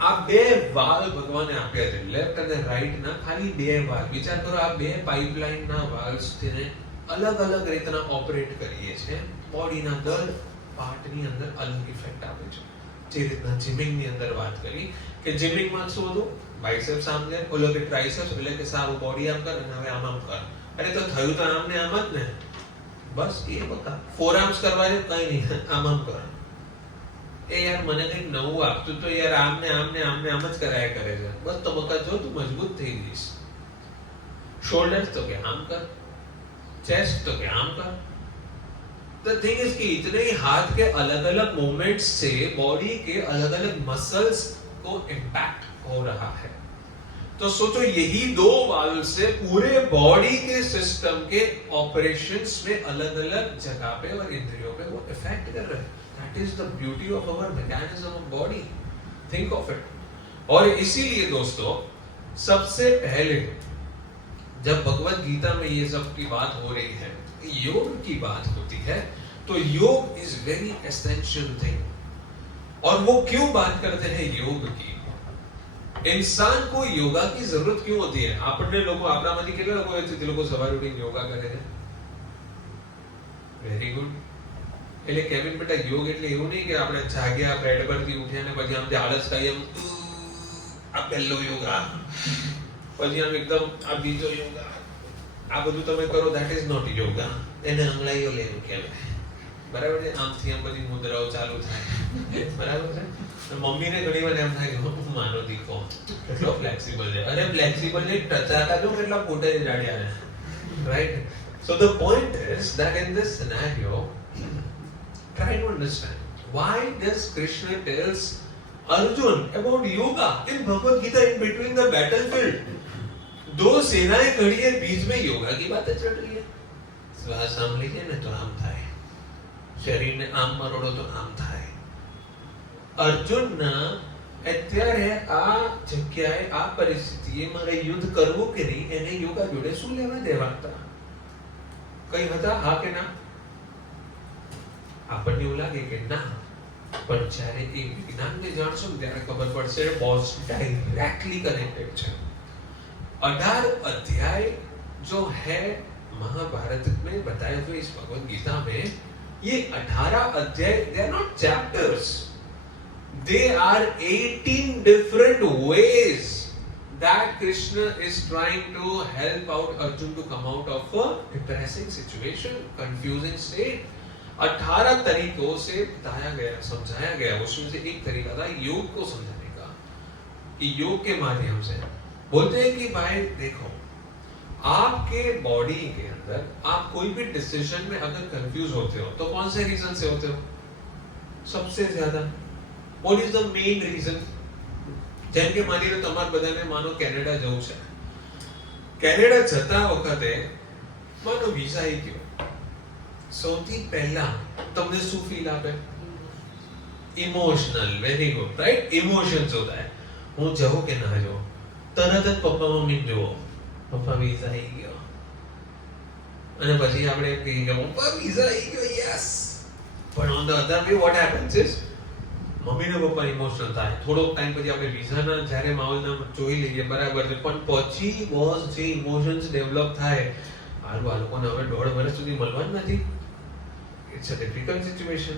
આ બે વાલ ભગવાને આપ્યા છે, લેફ્ટ અને રાઈટ ના, ખાલી બે વાલ। વિચાર કરો આ બે પાઇપલાઇન ના વાલ્સ તેને અલગ અલગ રીતના ઓપરેટ કરીએ છે, બોડીના દર પાર્ટની અંદર અલગ ઇફેક્ટ આપે છે। જે રીતના જીમિંગ ની અંદર વાત કરી કે જીમિંગ માં શું હતું, બાઇસેપ્સ આમ છે, ઓલો કે ટ્રાઇસેપ્સ, એટલે કે સારું બોડી આમ કર અને હવે આમ કર। અરે તો થયું તો આમ ને આમ જ ને, બસ એ બકા ફોર આર્મ્સ કરવા છે, કઈ નહીં આમ કર। એ યાર મને કંઈક નવું આપતું તો યાર આમને આમને આમને આમ જ કરાયા કરે છે, બસ તો બકા જો તું મજબૂત થઈ જઈશ। શોલ્ડર્સ તો કે આમ કર, चेस्ट तो क्या आम का। The thing is कि इतने ही हाथ के अलग अलग मूवमेंट्स से बॉडी के अलग अलग मसल्स को इम्पैक्ट हो रहा है। तो सोचो यही दो वाल से पूरे बॉडी के सिस्टम के ऑपरेशंस में अलग अलग जगह पे और इंद्रियों पे वो इफेक्ट कर रहे हैं। That is the beauty of our mechanism of body. Think of it. और इसीलिए दोस्तों सबसे पहले जब भगवत गीता में ये सब की बात हो रही है, योग की बात होती है, तो योग इज वेरी एसेंशियल थिंग। और वो क्यों बात करते हैं योग की, इंसान को योगा की जरूरत क्यों होती है? आपने लोगों આપણામાંથી કેટલા લોકો છે જે લોકો સવારે ઉઠીને યોગા કરે છે? Very good. એટલે કેવિન બેટા યોગ એટલે એવું નહીં કે આપણે જાગ્યા બેડ પરથી ઉઠ્યા ને પછી આમ જે આળસ ખાઈ એમ આ પહેલો યોગા, પછી આમ એકદમ આ બીજો યોગા, આ બધું તમે કરો, ધેટ ઇઝ નોટ યોગા, એને અંગળાઈઓ લેવું કહેવાય, બરાબર છે? આમથી આમ બધી મુદ્રાઓ ચાલુ થાય, બરાબર છે? મમ્મીને ઘણી વાર એમ થાય કે હું માનો દીકો કેટલો ફ્લેક્સિબલ છે, અરે ફ્લેક્સિબલ ને ટચાકા જો કેટલા પોતે જાડ્યા છે, right? So the point is that in this scenario try to understand why does Krishna tells Arjun about yoga in Bhagavad Gita in between the battlefield। दो सेनाएं खड़ी है, बीच में योगा की बातें चल रही है। श्वास आम लीजिए ना तो आम थाय, शरीर ने आम मरोड़ो तो आम थाय। अर्जुन ना અત્યારે આ જગ્યાએ આ પરિસ્થિતિએ મારે યુદ્ધ કરવું કે નહીં, એને યોગા જોડે શું લેવા દેવા હતા? કઈ હતા હા કે ના? આપણને એવું લાગે કે ના, પણ જ્યારે એ વિજ્ઞાનને જાણશો ત્યારે ખબર પડશે બોસ ડાયરેક્ટલી કનેક્ટેડ છે। 18 अध्याय जो है महाभारत में बताए हुए इस भगवत गीता में, ये 18 अध्याय they are not chapters, they are 18 different ways that Krishna is trying to help out Arjun to come out of a depressing situation, confusing state। 18 तरीकों से बताया गया, समझाया गया। उसमें से एक तरीका था योग को समझाने का, कि योग के माध्यम से बोलते हैं कि भाई देखो, आपके बॉडी के अंदर आप कोई भी डिसीजन में अगर कंफ्यूज होते हो तो कौन से रीजन से होते हो? सबसे ज्यादा What is the main reason? જેમ કે માની લો તમારે બધાને માનો કેનેડા જવું છે. કેનેડા જતા વખતે માનો વિઝા આવી ગયો. સૌથી પહેલા તમને શું ફીલ આપે? Emotional. Very good, right? Emotions હોતા હે. હું જાઉં કે ના જાઉં? તરત જ પપ્પા મમ્મીને જુઓ, પપ્પા વિઝા આવી ગયો. અને પછી આપણે એમ કહીએ કે પપ્પા વિઝા આવી ગયો, યસ. પણ on the other way what happens is mummy ને પપ્પા ઇમોશનલ થાય. થોડોક ટાઈમ પછી આપણે વિઝાના જ્યારે માહોલના જોઈ લઈએ, બરાબર છે, પણ પછી બોસ જે ઇમોશન્સ ડેવલપ થાય, આ લોકોને હવે 1.5 વર્ષ સુધી મળવા જ નથી. It's a difficult situation.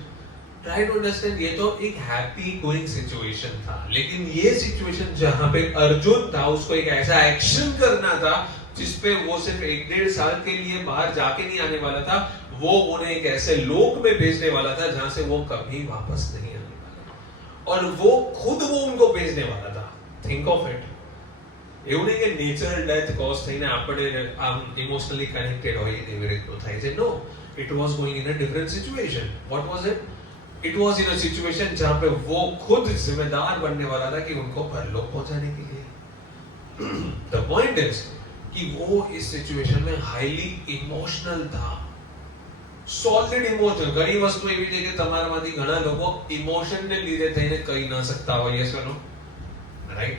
Try to understand. ये तो एक हैप्पी गोइंग सिचुएशन था, लेकिन ये सिचुएशन जहां पे अर्जुन था, उसको एक ऐसा एक्शन करना था जिसपे वो सिर्फ 1.5 साल के लिए बाहर जाके नहीं आने वाला था, वो उन्हें एक ऐसे लोक में भेजने वाला था जहां से वो कभी वापस नहीं आने वाला, और वो खुद वो उनको भेजने वाला था. Think of it. એવું નહીં કે નેચરલ ડેથ કોઝ થઈને આપણે આમ ઇમોશનલી કનેક્ટેડ હોય એવી રીતનું થાય છે. No, it was going in a different situation. What was it? It was in a situation जहां पे वो खुद जिम्मेदार बनने वाला था कि उनको परलोक पहुंचाने के लिए. द पॉइंट इज कि वो इस सिचुएशन में हाईली इमोशनल था. Solid emotional. ઘણી વસ્તુ એવી છે કે તમારામાંથી ઘણા લોકો ઇમોશનને લીધે થઈને કહી ન શકતા હોય. Yes or no? રાઈટ?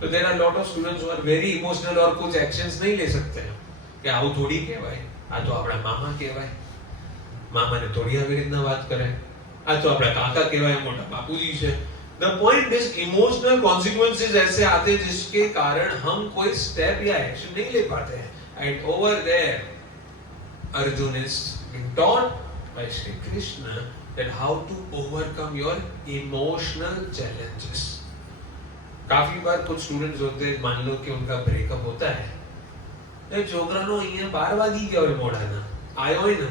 तो there are lot of students who are very emotional और कुछ actions नहीं ले सकते हैं कि આવું થોડી કહેવાય, આ તો આપણા મામા કહેવાય, મામાને થોડી આવી રીતના વાત કરે, આ તો આપણા કાકા કહેવાય, મોટા બાપુજી છે. The point is emotional consequences ऐसे आते हैं जिसके कारण हम कोई step या action नहीं ले पाते हैं. And over there Arjun is being taught by Shri Krishna that how to overcome your emotional challenges. काफी बार कुछ स्टूडेंट्स होते हैं, मान लो कि उनका ब्रेकअप होता है, तो છોકરાનો અહીંયા 12 વાગી ગયા હોય, મોડાના આયો હોય ને,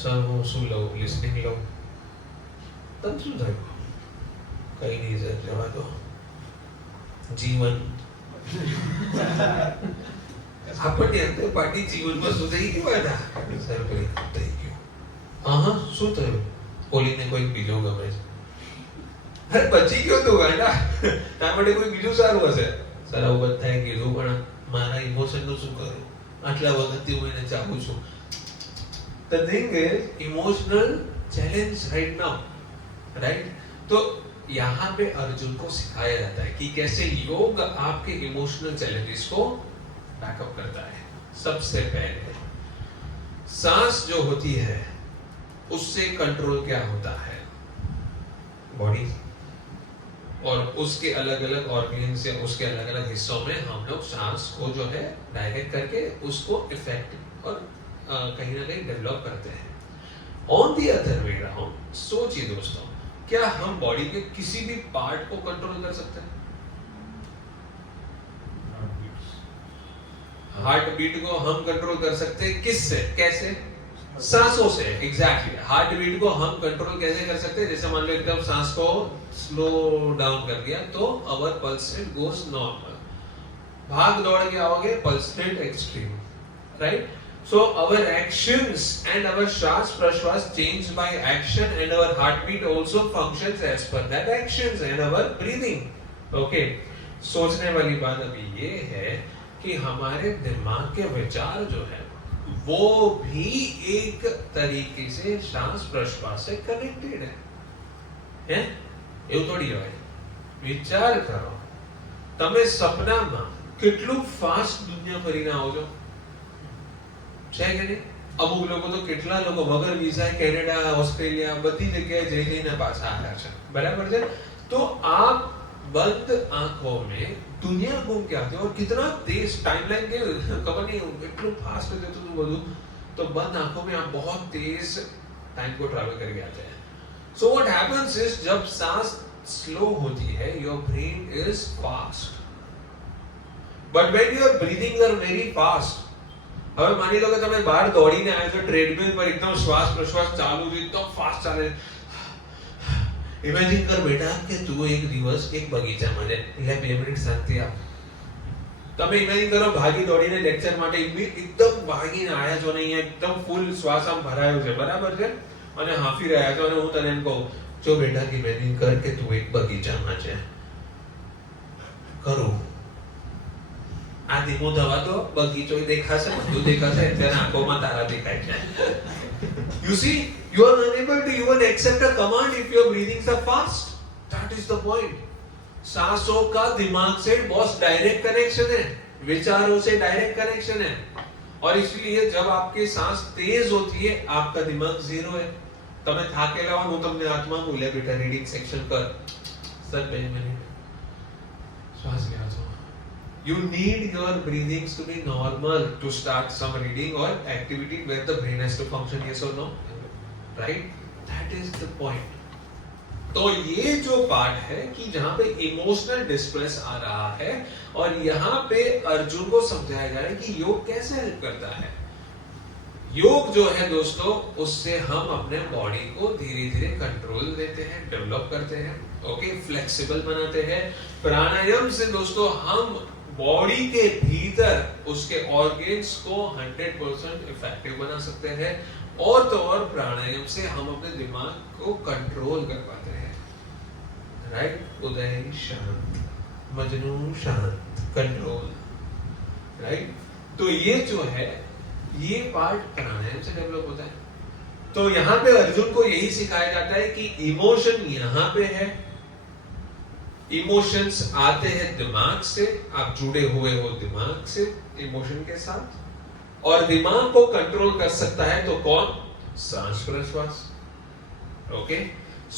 સર હું શું લઉં, લિસનિંગ લઉં? તને શું થયું? કઈ નહીં સર, જવા દો. જીવન આપણને અંતે પાટી જીવનમાં શું થઈ ગયું હતા? સર બ્રેકઅપ થઈ ગયું. હા, શું થયું? ઓલીને કોઈ બીજો ગમે છે. અરે બચી ગયો તું ગાંડા, તારા માટે કોઈ બીજું સારું હશે. સર આવું બધાએ કીધું, પણ મારા ઇમોશનનું શું કરું? આટલા વખતથી હું એને ચાહું છું. The thing is emotional challenge right now, right? तो यहाँ पे अर्जुन को सिखाया जाता है कि कैसे योग आपके इमोशनल चैलेंजेस को बैकअप करता है. सबसे पहले सांस जो होती है उससे कंट्रोल क्या होता है? बॉडी और उसके अलग अलग ऑर्गन्स या उसके अलग अलग हिस्सों में हम लोग सांस को जो है डायरेक्ट करके उसको इफेक्टिव और कहीं ना कहीं डेवलप करते हैं. On the other way round, सोचिए दोस्तों, क्या हम बॉडी के किसी भी पार्ट को कंट्रोल कर सकते हैं? हार्ट बीट को हम कंट्रोल कर सकते हैं. किससे? कैसे? सांसों से. एग्जैक्टली. हार्ट बीट को हम कंट्रोल कैसे कर सकते हैं? जैसे मान लो एकदम सांस को स्लो डाउन कर दिया तो our pulse rate goes normal. भाग दौड़ के आओगे, pulse rate extreme, right? So our actions and our श्वास प्रश्वास change by action and our heart beat also functions as per that actions and our breathing. Okay, सोचने वाली बात अभी ये है कि हमारे दिमाग के विचार जो है वो भी एक तरीके से श्वास प्रश्वास से कनेक्टेड है? એવું થોડી હોય. વિચાર કરો, તમે સપનામાં કેટલું ફાસ્ટ દુનિયા ફરીને આવો છો, છે કે નહીં? અમુક લોકો તો કેટલા લોકો વગર વિઝાએ કેનેડા, ઓસ્ટ્રેલિયા બધી જગ્યાએ જઈને પાછા આવ્યા છે, બરાબર છે? તો आप बंद आंखों में दुनिया घूम के आते हो, और कितना तेज टाइमलाइन के खबर नहीं इतना फास्ट होते तो બધું, तो बंद आंखों में आप बहुत तेज टाइम को ट्रैवल करके आते हैं. So what happens is जब सांस स्लो होती है, your brain is fast, but when your breathing are very fast. હવે માની લો કે તમે બહાર દોડીને આવ્યા છો, ટ્રેડમિલ પર એકદમ શ્વાસ પ્રશ્વાસ ચાલુ છે, એકદમ ફાસ્ટ ચાલે. ઇમેજિન કર બેટા કે તું એક દિવસ એક બગીચામાં જાય, એટલે 2 મિનિટ શાંતિ આપ. તમે ઇમેજિન કરો ભાગી દોડીને લેક્ચર માટે એકદમ ભાગીને આવ્યા છો ને અહીંયા એકદમ ફૂલ શ્વાસ આમ ભરાયો છે, બરાબર છે, અને હાંફી રહ્યા છો, અને હું તને એમ કહું જો બેટા કે મેની કર કે તું એક બગીચામાં છે કરું આ ધીમો થવા તો બગીચો દેખાશે બધું દેખાશે ત્યારે આંખોમાં તારા દેખાય છે. You see, you are unable to even accept a command if your breathings are fast. That is the point. सांसों का दिमाग से बहुत डायरेक्ट कनेक्शन है, विचारों से डायरेक्ट कनेक्शन है, और इसलिए जब आपकी सांस तेज होती है आपका दिमाग जीरो है. તમે થાકેલા હો હું તમને હાથમાં બોલે બેટા રીડિંગ સેક્શન કર સર 2 મિનિટ શ્વાસ લે છો. You need your breathings to be normal to start some reading or activity where the brain has to function, yes or no, right? That is the point. तो ये जो part है कि जहां पे इमोशनल डिस्ट्रेस आ रहा है और यहाँ पे अर्जुन को समझाया जा रहा है कि योग कैसे हेल्प करता है. योग जो है दोस्तों उससे हम अपने बॉडी को धीरे धीरे कंट्रोल देते हैं, डेवलप करते हैं, ओके, फ्लेक्सिबल बनाते हैं. प्राणायाम से दोस्तों हम बॉडी के भीतर उसके ऑर्गन्स को 100% इफेक्टिव बना सकते हैं, और तो और प्राणायाम से हम अपने दिमाग को कंट्रोल कर पाते हैं. राइट? उदय शांत, मजनू शांत, कंट्रोल. राइट? तो ये जो है ये पार्ट प्राणायाम से डेवलप होता है. तो यहाँ पे अर्जुन को यही सिखाया जाता है कि इमोशन यहाँ पे है, इमोशंस आते हैं दिमाग से, आप जुड़े हुए हो दिमाग से इमोशन के साथ, और दिमाग को कंट्रोल कर सकता है तो कौन? सांस प्रश्वास. Okay,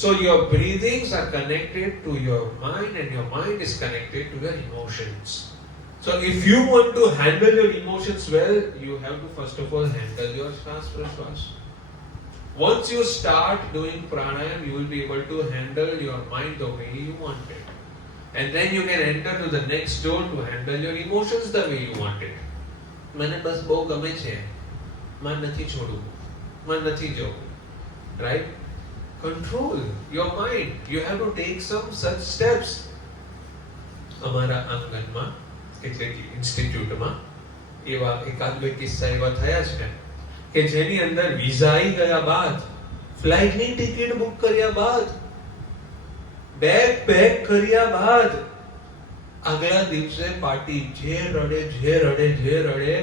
so your breathings are connected to your mind and your mind is connected to your emotions. So if you want to handle your emotions well, you have to first of all handle your Shwas Prashwas. Once you start doing pranayam, you will be able to handle your mind the way you want it. And then you can enter to the next zone to handle your emotions the way you want it. મને બસ બહુ ગમે છે, માર નથી છોડવું, માર નથી જવું. Right? Control your mind. You have to take some such steps. અમારા આંગણમાં એટલે કે ઇન્સ્ટિટ્યૂટમાં એવા એકાદ બે કિસ્સા એવા થયા છે કે જેની અંદર વિઝા આવી ગયા બાદ, ફ્લાઇટની ટિકિટ બુક કર્યા બાદ, બેગ પેક કર્યા બાદ આગલા દિવસે પાર્ટી જે રડે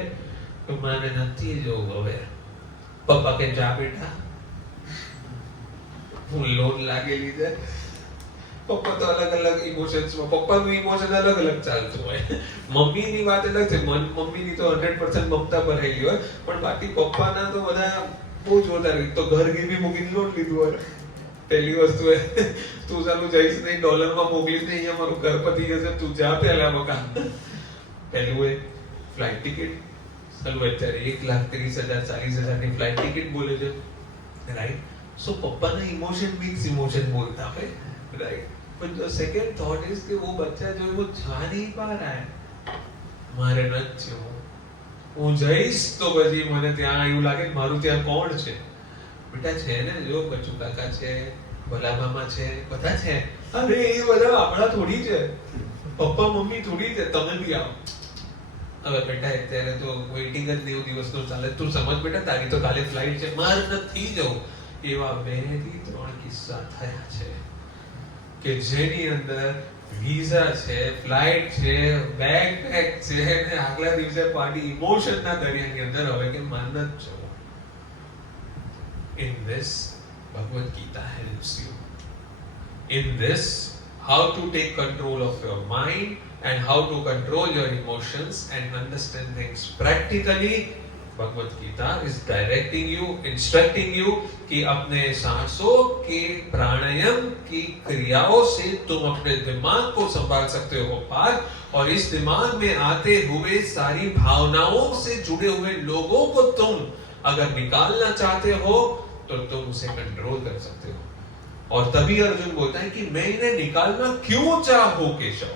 તો મને નથી જવું હવે. પપ્પા કે જા બેટા, હું લોન લાગેલી છે. પપ્પા તો અલગ અલગ ઇમોશન્સ માં, પપ્પાનું ઇમોશન અલગ અલગ ચાલતું હોય. મમ્મીની વાત અલગ છે, મમ્મીની તો 100% મમતા ભરેલી હોય, પણ બાકી પપ્પાના તો બધા બહુ જોરદાર. તો ઘર ગીરવી મૂકીને લોન લીધું હોય. પહેલી વસ્તુ એ તું ચાલુ જઈશ નહીં, ડોલરમાં મોકલીશ નહીં, અહીંયા મારું ઘર પતી જશે, તું જા પહેલા મકા. પહેલું એ ફ્લાઇટ ટિકિટ. ચાલુ અત્યારે 1,30,000 40,000 ની ફ્લાઇટ ટિકિટ બોલે છે. રાઈટ? સો પપ્પાના ઇમોશન મિક્સ ઇમોશન બોલતા હોય. Right, but the second thought is कि वो बच्चा जो है वो जा नहीं पा रहा है. मारे नच હું જઈશ તો પછી મને ત્યાં એવું લાગે કે મારું ત્યાં કોણ છે. બેટા છે ને, જો બચ્ચુ કાકા છે, ભલા મામા છે, બધા છે. અરે એ બધા આપણા થોડી છે, પપ્પા મમ્મી થોડી છે, તમે બી આવો. હવે બેટા અત્યારે તો વેઇટિંગ જ 90 દિવસનો ચાલે. તું સમજ બેટા, તારી તો કાલે ફ્લાઇટ છે, માર નથી જવું. એવા 2 થી 3 કિસ્સા થયા છે કે જેની અંદર વિઝા છે, ફ્લાઇટ છે, બેગ પેક છે, ને આગલા દિવસે પાર્ટી ઇમોશનના દરિયાની અંદર હવે કે માન જ છો. In this, Bhagavad Gita helps you. In this, how to take control of your mind and how to control your emotions and understand things practically. Bhagavad Gita is directing you, instructing you कि अपने सांसों के प्राणायाम की क्रियाओं से तुम अपने दिमाग को संभाल सकते हो पार, और इस दिमाग में आते हुए सारी भावनाओं से जुड़े हुए लोगों को तुम अगर निकालना चाहते हो तो तुम उसे कंट्रोल कर सकते हो. और तभी अर्जुन बोलता है कि मैं इन्हें निकालना क्यों चाहूं Keshav?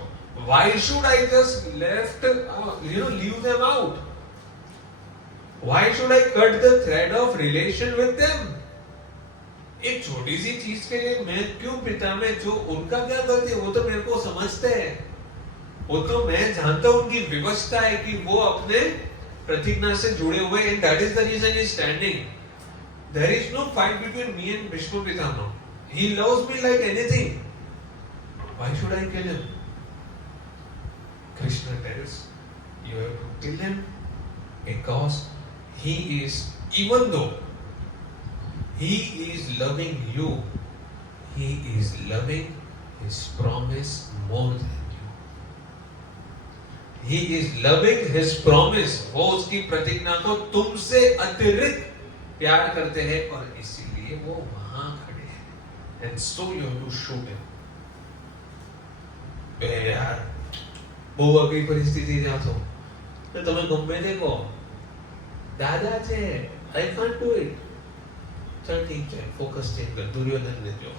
Why should I just leave them out? Why should I cut the thread of relation with them? एक छोटी सी चीज के लिए मैं क्यों पिता में, जो उनका क्या गलती है वो तो मेरे को समझते हैं, वो तो मैं जानता हूं उनकी विवशता है कि वो अपने प्रतिज्ञा से जुड़े हुए, and that is the reason he is standing. There is no fight between me and Bhishma Pitama. He loves me like anything. Why should I kill him? Krishna tells, you have to kill him because he is, even though he is loving you, he is loving his promise more than you. He is loving his promise. वो उसकी प्रतिज्ञा को तुमसे अतिरिक्त प्यार करते हैं और इसीलिए वो वहां खड़े हैं. And so you have to shoot him. यार બહુ અઘરી પરિસ્થિતિ જાતો તો તમે ગમે તે કહો દાદા છે આઈ કાન્ટ ડુ ઇટ. ચાલ ઠીક છે, ફોકસ ચેન્જ કર. દુર્યોધનને જો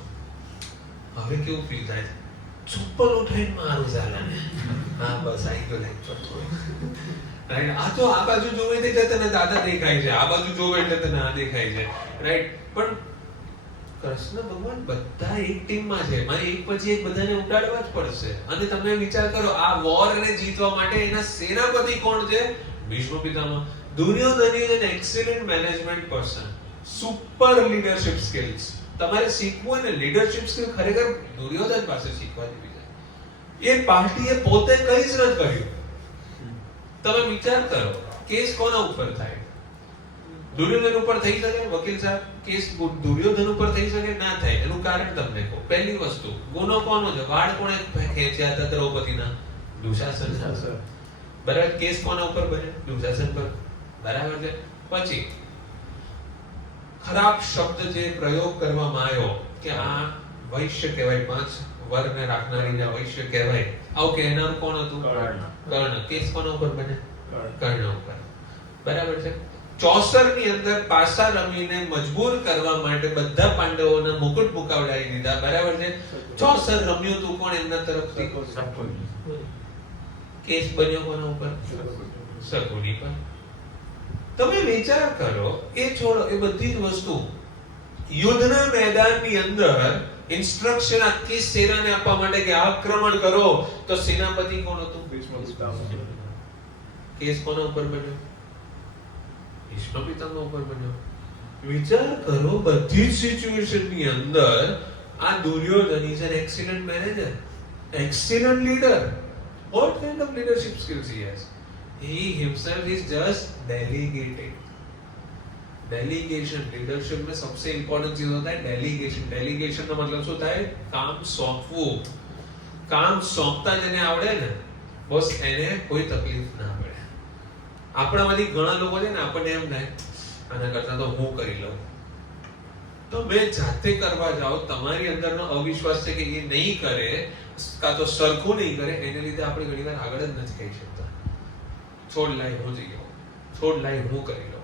હવે કેવું ફીલ થાય, ચપ્પલ ઉઠાઈને મારું ઝાલાને. હા બસ આઈ ગયો લેક્ચર રાઈટ. આ તો આ બાજુ જોવે એટલે તને દાદા દેખાય છે, આ બાજુ જોવે એટલે તને આ દેખાય છે, રાઈટ. પણ કૃષ્ણ ભગવાન બધા એક ટીમમાં છે. મારે એક પછી એક બધાને ઉડાડવા જ પડશે. અને તમે વિચાર કરો, આ વોરને જીતવા માટે એના સેનાપતિ કોણ છે? Bhishma Pitamah. Duryodhan is an excellent management person, super leadership skills. તમારે શીખવું અને લીડરશિપ સ્કિલ ખરેખર દુર્યોધન પાસે શીખવા જેવી છે. એ પાર્ટીએ પોતે કઈ જ નથી કર્યું. તમે વિચાર કરો, કેસ કોના ઉપર થાય? દુર્યોધન ઉપર થઈ શકે? વકીલ સાહેબ, કેસ દુર્યોધન ઉપર થઈ શકે? ના થાય. એનું કારણ તમને કહું. પહેલી વસ્તુ, ગુનો કોનો છે? વાળ કોણે ખેંચ્યા હતા દ્રૌપદીના? દુશાસન. બરાબર. કેસ કોના ઉપર બને? દુશાસન પર. બરાબર છે. પછી ખરાબ શબ્દ જે પ્રયોગ કરવામાં આવ્યો કે આ વૈશ્ય કહેવાય, 5 વર્ગને રાખનારી જે વૈશ્ય કહેવાય, આવું કહેનાર કોણ હતું? કર્ણ. કેસ કોના ઉપર બને? કર્ણ ઉપર. બરાબર છે. ચોસરની અંદર પાસા રમીને મજબૂર કરવા માટે બધા પાંડવોના મુકુટ મુકાવડાવી દીધા. બરાબર છે. ચોસર રમ્યું તું કોણ એમના તરફથી? કેસ બન્યો કોના ઉપર? શકુની પર. તમે વિચાર કરો, એ છોડો, એ બધી જ વસ્તુ યુદ્ધના મેદાનની અંદર ઇન્સ્ટ્રક્શન આખી સેનાને આપવા માટે કે આક્રમણ કરો, તો સેનાપતિ કોણ હતું? કેસ કોના ઉપર બન્યો? ભીષ્મ પિતામહ ઉપર બન્યો. વિચાર કરો, બધી જ સિચ્યુએશનની અંદર આ Duryodhan is N excellent manager, excellent leader. What kind of leadership skills he has? He himself is just delegating. Delegation. Leadership में सबसे इंपॉर्टेंट चीज होता है डेलीगेशन. डेलीगेशन का मतलब શું થાય? કામ સોંપવું. કામ સોંપતા જેને આવડે ને, બસ એને કોઈ તકલીફ ના પડે. આપણામાંથી ઘણા લોકો છે ને, આપણને એમ થાય આના કરતા તો હું કરી લઉં. તો મેં જાતે કરવા જાઓ, તમારી અંદરનો અવિશ્વાસ છે કે એ નહીં કરે, કાં તો સરખું નહીં કરે, એને લીધે આપણે ઘણીવાર આગળ જ નથી કહી શકતા. છોડ લાય હું જઈ આવું, છોડ લાય હું કરી લઉં.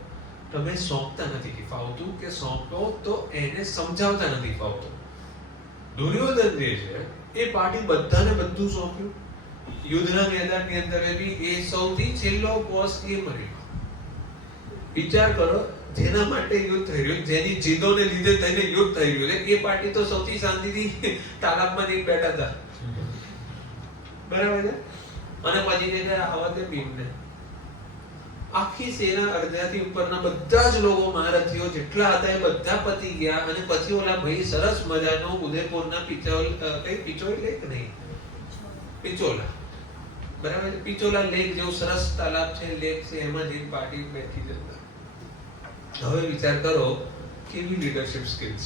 તમે સોંપતા નથી ફાવતું, કે સોંપો તો એને સમજાવતા નથી ફાવતું. દુર્યોધન જે છે એ પાર્ટી બધાને બધું સોંપ્યું. યુદ્ધના મેદાનની અંદર બી એ સૌથી છેલ્લો બોસ એ મર્યો. વિચાર કરો, જેના માટે યુદ્ધ થઈ રહ્યું, જેની જીદોને લીધે થઈને યુદ્ધ થઈ રહ્યું છે, એ પાર્ટી તો સૌથી શાંતિથી તાલાબમાં જઈને બેઠા હતા. બરાબર છે. અને પછી જે આવા તે ભીમને આખી સેના અડધાથી ઉપરના બધા જ લોકો, મહારથીઓ જેટલા હતા એ બધા પતી ગયા. અને પછી ઓલા ભાઈ સરસ મજાનો ઉદયપુરના પિચોલ લેક નહીં, પિચોલા, બરાબર, પિચોલા લેક જેવું સરસ તાલાબ છે, લેક છે, એમાં જઈને પાર્ટી બેઠી જતા. હવે વિચાર કરો કેવી લીડરશિપ સ્કિલ્સ.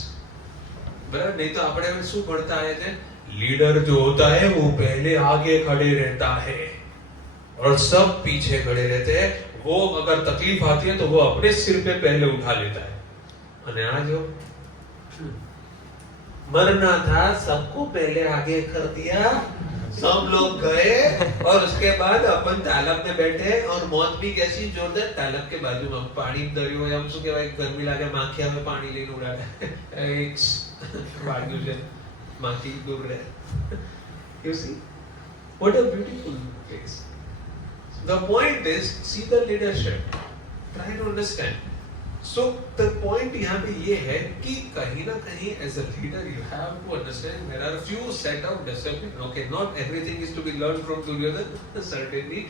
બરાબર. નહીં તો આપણે શું ભણતા આયા છે? लीडर जो होता है वो पहले आगे खड़े रहता है और सब पीछे खड़े रहते हैं. वो अगर तकलीफ आती है तो वो अपने सिर पे पहले उठा लेता है. અને આ જો मरना था, सबको पहले आगे कर दिया, सब लोग गए और उसके बाद अपन तालाब में बैठे और मौत भी कैसी जोरदार. तालाब के बाजू में पानी दरियो હોય, આમ શું કહેવાય, ગરમી લાગે, માખી આવે, પાણી લઈને ઉડાડે. બાજુ છે, માખી દૂર રહે. You see what a beautiful place. The point is, see the leadership, try to understand. So the point यहाँ पे ये है कि कहीं ना कहीं as a leader you have to understand there are a few set of discipline. Okay, not everything is to be learned from Duryodhan. Certainly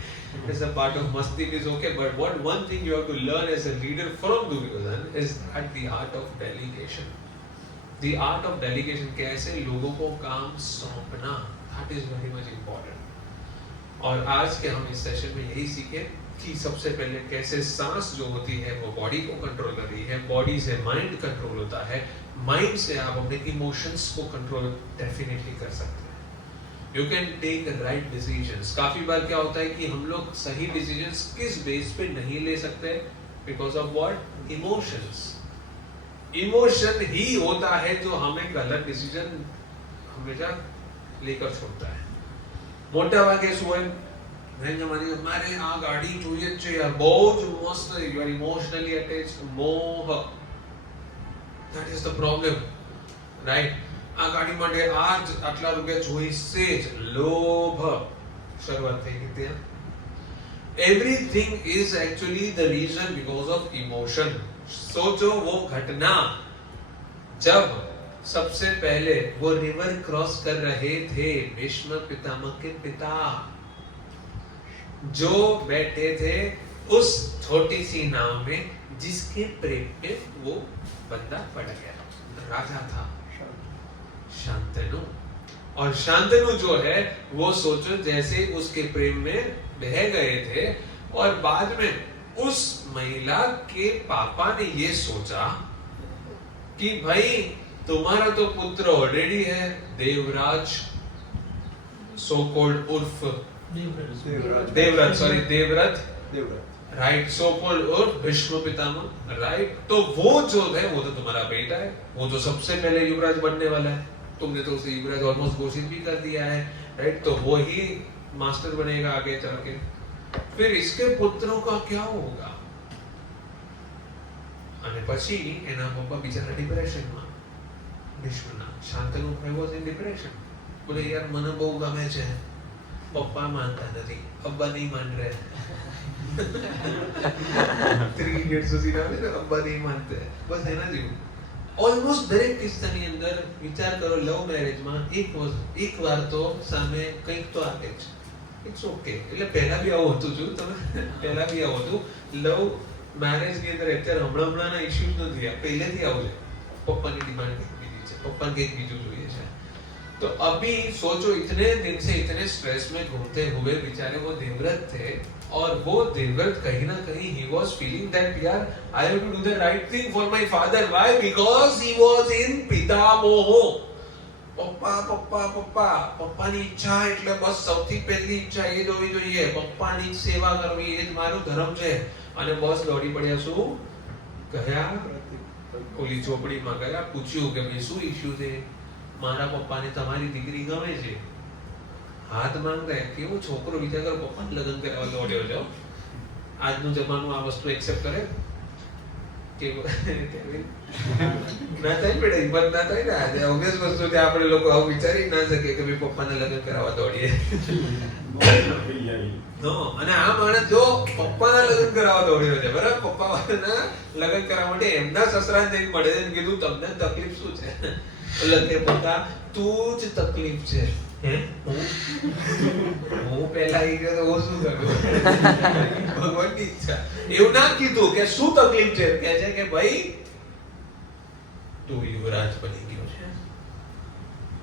as a part of masti is okay, but what one thing you have to learn as a leader from Duryodhan is that the art of delegation. The art of delegation, कैसे लोगों को काम सौंपना, that is very much important. और आज के हम इस सेशन में यही सीखे कि सबसे पहले कैसे सांस जो होती है वो बॉडी को कंट्रोल कर रही है, बॉडी से माइंड कंट्रोल होता है, माइंड से आप अपने इमोशंस को कंट्रोल डेफिनेटली कर सकते हैं. You can take right decisions. काफी बार क्या होता है कि हम लोग सही डिसीजंस किस बेस पे नहीं ले सकते? Because of what? Emotions. Emotion ही होता है जो हमें गलत डिसीजन हमेशा लेकर छोड़ता है. મોટા ભાગે શું હોય? મારે આ ગાડી જોઈએ જ છે યાર, બહુ જ મસ્ત, યુ આર ઇમોશનલી અટેચ્ડ. મોહ, that is the problem, right? આ ગાડી માટે આ જ આટલા રૂપિયા જોઈશે જ. લોભ શરૂઆત થઈ ગઈ ત્યાં. Everything is actually the reason because of emotion. सोचो वो घटना जब सबसे पहले वो रिवर क्रॉस कर रहे थे, भीष्म पितामह के पिता जो बैठे थे उस छोटी सी नाव में, जिसके प्रेम पे वो बंदा पड़ गया. राजा था शांतनु. और शांतनु जो है वो सोचो जैसे उसके प्रेम में बह गए थे, और बाद में उस महिला के पापा ने ये सोचा कि भाई तुम्हारा तो पुत्र ऑलरेडी है, देवराज, सो कॉल्ड उर्फ देवव्रत, राइट? सो कॉल्ड उर्फ भीष्म पितामह, राइट? तो वो जो है वो तो तुम्हारा बेटा है, वो तो सबसे पहले युवराज बनने वाला है. तुमने तो उसे युवराज ऑलमोस्ट घोषित भी कर दिया है, राइट? तो वो ही मास्टर बनेगा आगे चल के. फिर इसके पुत्रों का क्या होगा? અને પછી એના પપ્પા બિચારા ડિપ્રેશનમાં. ભીષ્મના શાંતનુ ભાઈ વોઝ ઇન ડિપ્રેશન. બોલે યાર મને બહુ ગમે છે, પપ્પા માનતા નથી, અબ્બા નહીં માન રહે. 3 ઇડિયટ્સ સુધી આવે ને, અબ્બા નહીં માનતે. બસ એના જેવું. ઓલમોસ્ટ દરેક કિસ્સાની અંદર વિચાર કરો, લવ મેરેજમાં એક વાર તો સામે કંઈક તો આવે જ. It's okay. એટલે પહેલા બી આવું હતું, જો તમે પહેલા બી આવું હતું. લવ मैरिज के अंदर અત્યારે હમણાંના ઇશ્યુઝ નથી, આ પહેલેથી આવું છે. પપ્પાની ડિમાન્ડ કંઈક બીજી છે, પપ્પાને કંઈક બીજું જોઈએ છે. तो अभी सोचो इतने दिन से इतने स्ट्रेस में घूमते हुए बेचारे वो देवव्रत थे, और वो देवव्रत कहीं ना कहीं he was feeling that यार I have to do the right thing for my father. Why? Because he was in पितामोह. પપ્પા પપ્પા પપ્પા પપ્પાની ઈચ્છા એટલે બસ સૌથી પહેલી ઈચ્છા એ જ હોવી જોઈએ, પપ્પાની સેવા કરવી, એ જ મારું ધર્મ છે. અને બોસ દોડી પડ્યા, શું ગયા? ઓલી ચોપડીમાં ગયા, પૂછ્યું કે ભાઈ શું ઇશ્યુ છે? મારા પપ્પાને તમારી દીકરી ગમે છે. હાથ માંગતા કેવો છોકરો વિચાર કરો, પપ્પાને લગ્ન કરાવવા દોડ્યો જાવ. આજનો જમાનો આ વસ્તુ એક્સેપ્ટ કરે કે ના થાય? બેટા હિંમત ના થાય ને. આજે ઓબ્વિયસ વસ્તુ છે, આપણે લોકો આવું વિચારી ના શકીએ કે ભાઈ પપ્પાને લગ્ન કરાવવા દોડીએ. અને આ માણસ જો પપ્પાના લગ્ન કરાવવા દોડ્યો છે, બરાબર? પપ્પાના લગ્ન કરાવવા માટે એમના સસરાને જઈને મળે છે, કીધું તમને તકલીફ શું છે? એટલે કે પપ્પા તું જ તકલીફ છે. હે હું પહેલા આવી ગયો તો હું શું કરું? ભગવાનની ઈચ્છા. એવું ના કીધું કે શું તકલીફ છે, કહે છે કે ભાઈ તું યુવરાજ બની ગયો છે,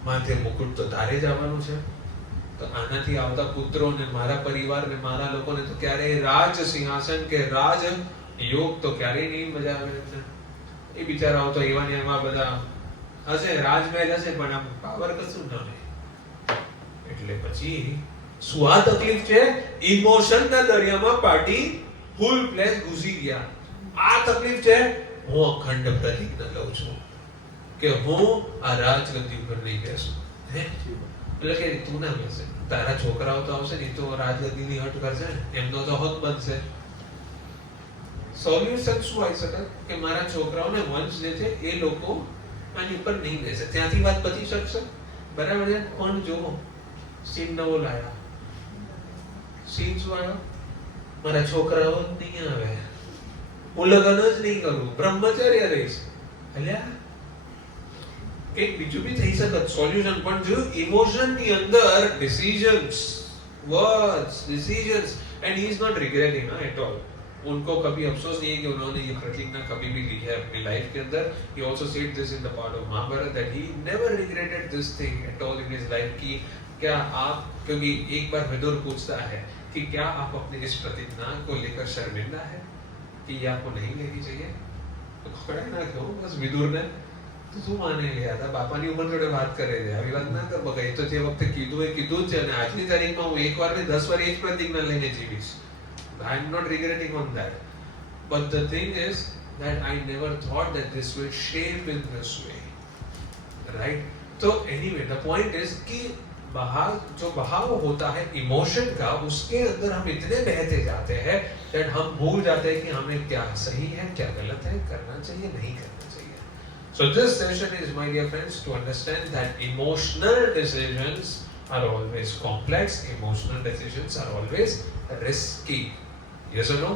માથે મુકુટ તો તારે જ આવવાનું છે. તો આનાથી આવતા પુત્રોને, મારા પરિવારને, મારા લોકોને તો ક્યારેય રાજ સિંહાસન કે રાજ યોગ તો ક્યારેય નહીં મજા આવે છે. એ બિચારાઓ તો એવા ને એમાં બધા હશે, રાજમહેલ હશે, પણ આમ પાવર કશું ન રહે. એટલે પછી શું આ તકલીફ છે? ઇમોશનના દરિયામાં પાર્ટી ફૂલ પ્લેસ ઘૂસી ગયા. આ તકલીફ છે. હું અખંડ પ્રતિજ્ઞા લઉં છું કે હું આ રાજગદ્દી ઉપર નહીં બેસું. હે એટલે કે તું ના બેસે, તારા છોકરાઓ તો આવશે ને, તો રાજગદ્દીની હટ કરશે ને, એમનો તો હક બનશે. સોલ્યુશન શું આવી શકે કે મારા છોકરાઓને વંશ જે છે એ લોકો આની ઉપર નહીં બેસે, ત્યાંથી વાત પતી શકશે. બરાબર છે? પણ જો સીન નવો લાયા, સીન શું આવ્યો? મારા છોકરાઓ જ નહીં આવે, હું લગ્ન જ નહીં કરું, બ્રહ્મચર્ય રહીશ. અલ્યા કંઈક બીજું બી થઈ શકે સોલ્યુશન. પણ જો ઇમોશનની અંદર decisions, words, decisions, and he is not regretting at all. उनको कभी अफसोस नहीं है कि उन्होंने ये प्रतिज्ञा कभी भी ली है अपनी लाइफ के अंदर. He also said this in the part of Mahabharata that he never regretted this thing at all in his life. कि क्या आप, क्योंकि एक बार विदुर पूछता है कि क्या आप अपनी इस प्रतिज्ञा को लेकर शर्मिंदा है कि ये आपको नहीं लेनी चाहिए, तो खड़ा ना क्यों, बस विदुर ने તો શું માને લ્યા હતા બાપાની ઉંમર જોડે વાત કરે છે આવી વાત ના કર બગાઈ તો જે વખતે કીધું એ કીધું જ છે અને આજની તારીખમાં હું એક વાર ને 10 વાર એ જ પ્રતિજ્ઞા લઈને જીવીશ. I am not regretting on that, but the thing is that I never thought that this will shape in this way, right? So anyway the point is कि जो बहाव होता है इमोशन का, उसके अंदर हम इतने बहते जाते हैं that हम भूल जाते हैं कि हमें क्या सही है क्या गलत है, करना चाहिए नहीं करना चाहिए. So this session is, my dear friends, to understand that emotional decisions are always complex, emotional decisions are always risky. Yes or no?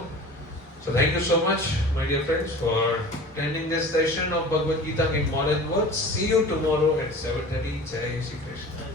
So thank you so much, my dear friends, for attending this session of Bhagavad Gita in modern words. See you tomorrow at 7:30. Jai Shri Krishna.